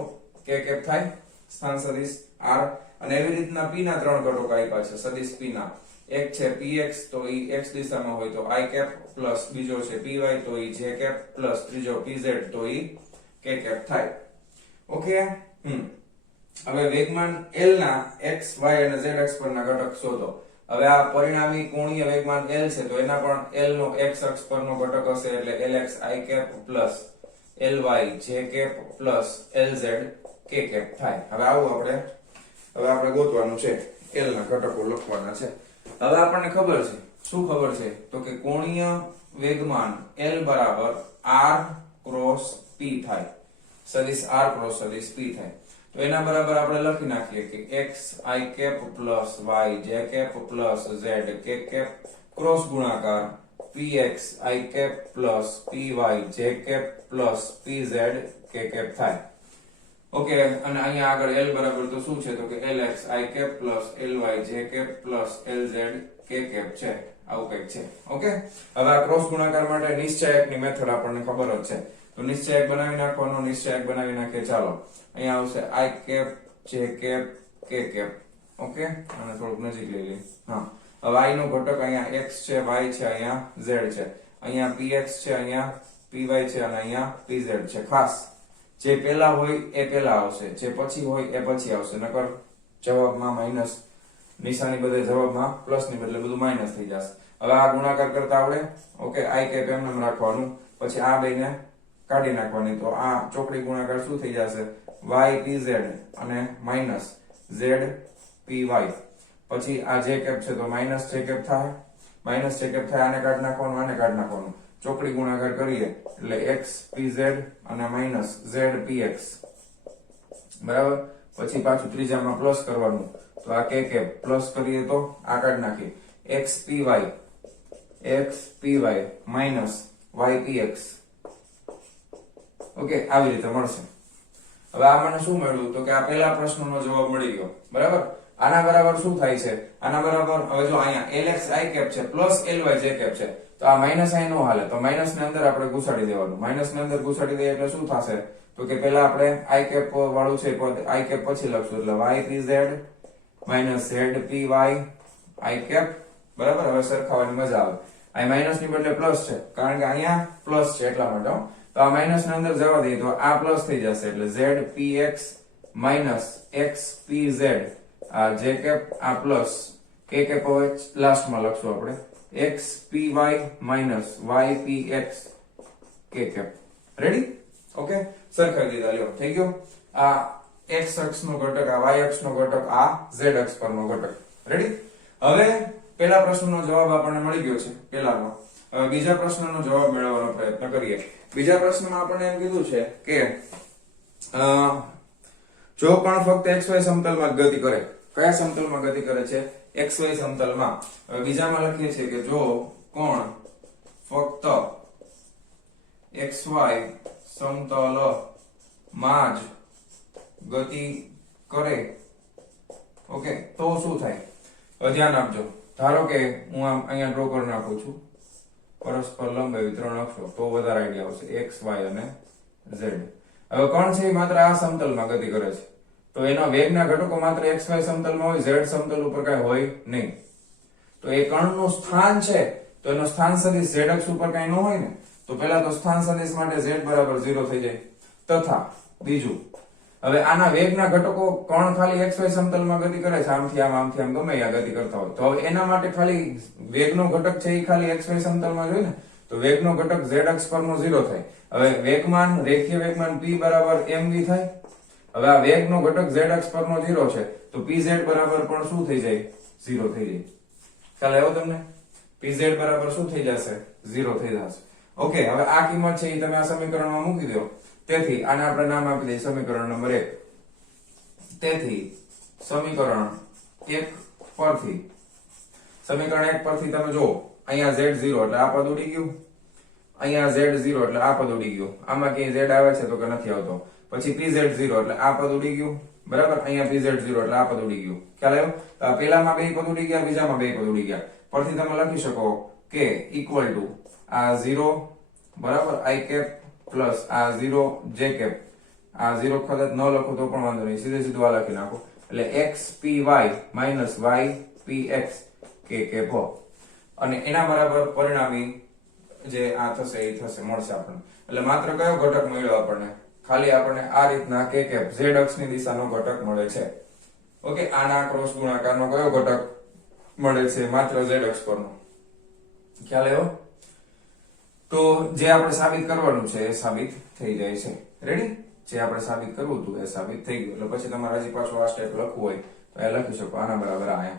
k કેપ થાય સ્થાન સદિશ r. અને એવી રીતના p ના ત્રણ ઘટકો આપ્યા છે સદિશ p ના. એક છે px તો ઈ x દિશામાં હોય તો i કેપ પ્લસ બીજો છે py તો ઈ j કેપ પ્લસ ત્રીજો pz તો ઈ k કેપ થાય. ઓકે, હવે વેગમાન l ના x y અને z અક્ષ પરના ઘટક શોધો. હવે આ પરિણામી કોણીય વેગમાન l છે તો એના પણ l નો x અક્ષ પરનો ઘટક હશે એટલે lx i cap plus ly j cap plus lz k cap થાય. હવે આપણે ગોતવાનું છે, l ના ઘટકો લખવાના છે. હવે આપણને ખબર છે, શું ખબર છે? તો કે કોણીય વેગમાન l બરાબર r ક્રોસ p થાય, સદિશ r ક્રોસ સદિશ p થાય. તો એના બરાબર આપણે લખી નાખીએ કે x i cap plus y j cap plus z k cap cross ગુણાકાર px i cap plus py j cap plus pz k cap થાય. ઓકે, અને અહીંયા આગળ l બરાબર તો શું છે? તો કે lx i cap plus ly j cap plus lz k cap છે. આવું કંઈક છે. ઓકે, હવે આ ક્રોસ ગુણાકાર માટે નિશ્ચયકની મેથડ આપણને ખબર જ છે. તો નિશ્ચયક બનાવી નાખવાનો, નિશ્ચયક બનાવી નાખીએ. ચાલો, અહીંયા આવશે i cap j cap k cap. Okay, અને થોડુંક નજીક લઈ લઈએ. હા, હવે i નો ઘટક અહીંયા x છે, y છે, અહીંયા z છે, અહીંયા px છે, અહીંયા py છે અને અહીંયા pz છે. ખાસ જે પહેલા હોય એ પહેલા આવશે, જે પછી હોય એ પછી આવશે, નકર જવાબમાં માઈનસ નિશાની બદલે જવાબમાં પ્લસ ની બદલે બધું માઈનસ થઈ જશે. હવે આ ગુણાકાર કરતા આવડે? ઓકે, i કેપ એમ રાખવાનું, પછી આ બેને કાઢી નાખવાની તો આ ચોકડી ગુણાકાર શું થઈ જશે? y pz અને માઈનસ z py. પછી આ j કેપ છે તો માઈનસ j કેપ થાય, માઈનસ j કેપ થાય, આને કાઢી નાખવાનું, આને કાઢી નાખવાનું, ચોકડી ગુણાકાર કરીએ એટલે x pz અને માઈનસ z px બરાબર. પછી પાછું ત્રીજામાં પ્લસ કરવાનું તો આ k કેપ પ્લસ કરીએ તો આ કાઢી નાખીએ x py minus y px. Okay, આવી રીતે મળશે. હવે આ મને શું મળ્યું? તો કે આ પહેલા પ્રશ્નનો જવાબ મળી ગયો. બરાબર. આના બરાબર શું થાય છે? આના બરાબર હવે જો અહીંયા lx i કેપ છે પ્લસ ly j કેપ છે તો આ માઈનસ અહીં નો હાલે, તો માઈનસ ને અંદર આપણે ઘુસાડી દેવાનું. માઈનસ ને અંદર ઘુસાડી દઈએ એટલે શું થશે? તો કે પહેલા આપણે i કેપ વાળું છે પદ i કેપ પછી લખશું એટલે y pz minus z py i cap. બરાબર. હવે સરખાવાની મજા આવે. અહીં માઈનસ ની બદલે પ્લસ છે કારણ કે અહીંયા પ્લસ છે એટલા માટે. તો આ માઈનસ ને અંદર જવા દઈએ તો આ પ્લસ થઈ જશે એટલે z px minus x pz આ j કેપ આ પ્લસ k કેપ હવે લાસ્ટમાં લખશું આપણે x py minus y px k cap. Ready? Okay, સરખાવી દીધા. લ્યો, થઈ ગયો. આ x અક્ષ નો ઘટક, આ y અક્ષ નો ઘટક, આ z અક્ષ પરનો ઘટક. રેડી? હવે પહેલા પ્રશ્નનો જવાબ આપણને મળી ગયો છે પહેલાનો. હવે બીજા પ્રશ્નનો જવાબ મેળવવાનો પ્રયત્ન કરીએ. બીજા પ્રશ્નમાં આપણને એમ કીધું છે કે જો કણ ફક્ત xy સમતલમાં ગતિ કરે. કયા સમતલમાં ગતિ કરે છે? xy સમતલમાં. હવે બીજામાં લખીએ છીએ કે જો કણ ફક્ત xy સમતલમાં જ ગતિ કરે, ઓકે, તો શું થાય? હવે ધ્યાન આપજો. ધારો કે હું આમ અહીંયા ડ્રો કરી નાખું છું પરસ્પર લંબ એવી ત્રણ અક્ષો, તો વધારે આઈડિયા આવશે x y અને z. હવે કણ છે એ માત્ર આ સમતલમાં ગતિ કરે છે, તો એના વેગના ઘટકો માત્ર xy સમતલમાં હોય, z સમતલ ઉપર કઈ હોય નહીં. તો એ કણનું સ્થાન છે તો એનો સ્થાન સદિશ z અક્ષ ઉપર કઈ ન હોય ને, તો પહેલા તો સ્થાન સદિશ માટે z બરાબર 0 થઈ જાય. તથા બીજું, હવે આના વેગના ઘટકો કણ ખાલી xy સમતલમાં ગતિ કરે છે, આમથી આમ ગમે ત્યાં ગતિ કરતા હોય, તો હવે એના માટે ખાલી વેગનો ઘટક છે એ ખાલી xy સમતલમાં જોઈએ ને, તો વેગનો ઘટક z અક્ષ પરનો 0 થાય. હવે વેગમાન, રેખીય વેગમાન p બરાબર mv થાય. હવે આ વેગનો ઘટક z અક્ષ પરનો 0 છે, તો pz બરાબર પણ શું થઈ જાય? 0 થઈ જાય. ખ્યાલ આવ્યો તમને? pz બરાબર શું થઈ જશે? 0 થઈ જશે. ઓકે, હવે આ કિંમત છે એ તમે આ સમીકરણમાં મૂકી દો. તેથી આને આપણે નામ આપી દઈએ સમીકરણ નંબર 1. તેથી સમીકરણ 1 પરથી તમે જો, અહીંયા z0 એટલે આ પદ ઉડી ગયું, અહીંયા z0 એટલે આ પદ ઉડી ગયું, આમાં ક્યાંય z આવે છે તો કે નથી આવતો. પછી pz0 એટલે આ પદ ઉડી ગયું, બરાબર, અહીંયા pz0 એટલે આ પદ ઉડી ગયું. ખ્યાલ આવ્યો? તો આ પેલામાં બે પદ ઉડી ગયા, બીજામાં બે પદ ઉડી ગયા. પરથી તમે લખી શકો કે ઇક્વલ ટુ આ 0 બરાબર i કેપ પ્લસ આ 0 j કેપ. આ 0 કદાચ ન લખો તો પણ વાંધો નહીં, સીધું આ લખી નાખો. એટલે xpy minus ypx k cap અને એના બરાબર પરિણામી જે આ થશે એ થશે, મળશે આપણને. એટલે માત્ર કયો ઘટક મળ્યો આપણને? ખાલી આપણને આ રીતના k કેપ z અક્ષની દિશાનો ઘટક મળે છે. ઓકે, આના ક્રોસ ગુણાકારનો કયો ઘટક મળે છે? માત્ર z અક્ષ પરનો. ખ્યાલ આવ્યો? તો જે આપણે સાબિત કરવાનું છે એ સાબિત થઈ જાય છે. રેડી? જે આપણે સાબિત કરવું હતું એ સાબિત થઈ ગયું. એટલે પછી તમારે હજી પાછું આ સ્ટેપ લખવું હોય તો એ લખી શકો. આના બરાબર આ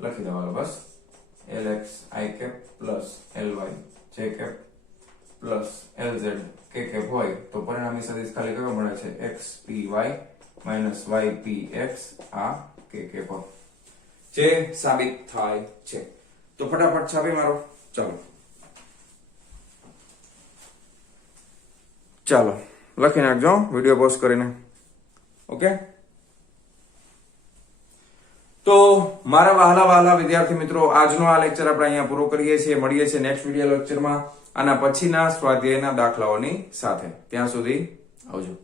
લખી દેવાનું બસ. lx i cap plus ly j cap plus lz k cap હોય તો પરિણામી સદિશ ખાલી કયો મળે છે? xpy માઇનસ ypx આ k કેપ, જે સાબિત થાય છે. તો ફટાફટ છાપી મારો. ચાલો લખી નાખજો વિડીયો પોસ્ટ કરીને. ઓકે, તો મારા વહાલા વિદ્યાર્થી મિત્રો, આજનો આ લેક્ચર આપણે અહીંયા પૂરો કરીએ છીએ. મળીએ છીએ નેક્સ્ટ વિડીયો લેક્ચરમાં આના પછીના સ્વાધ્યાયના દાખલાઓની સાથે. ત્યાં સુધી આવજો.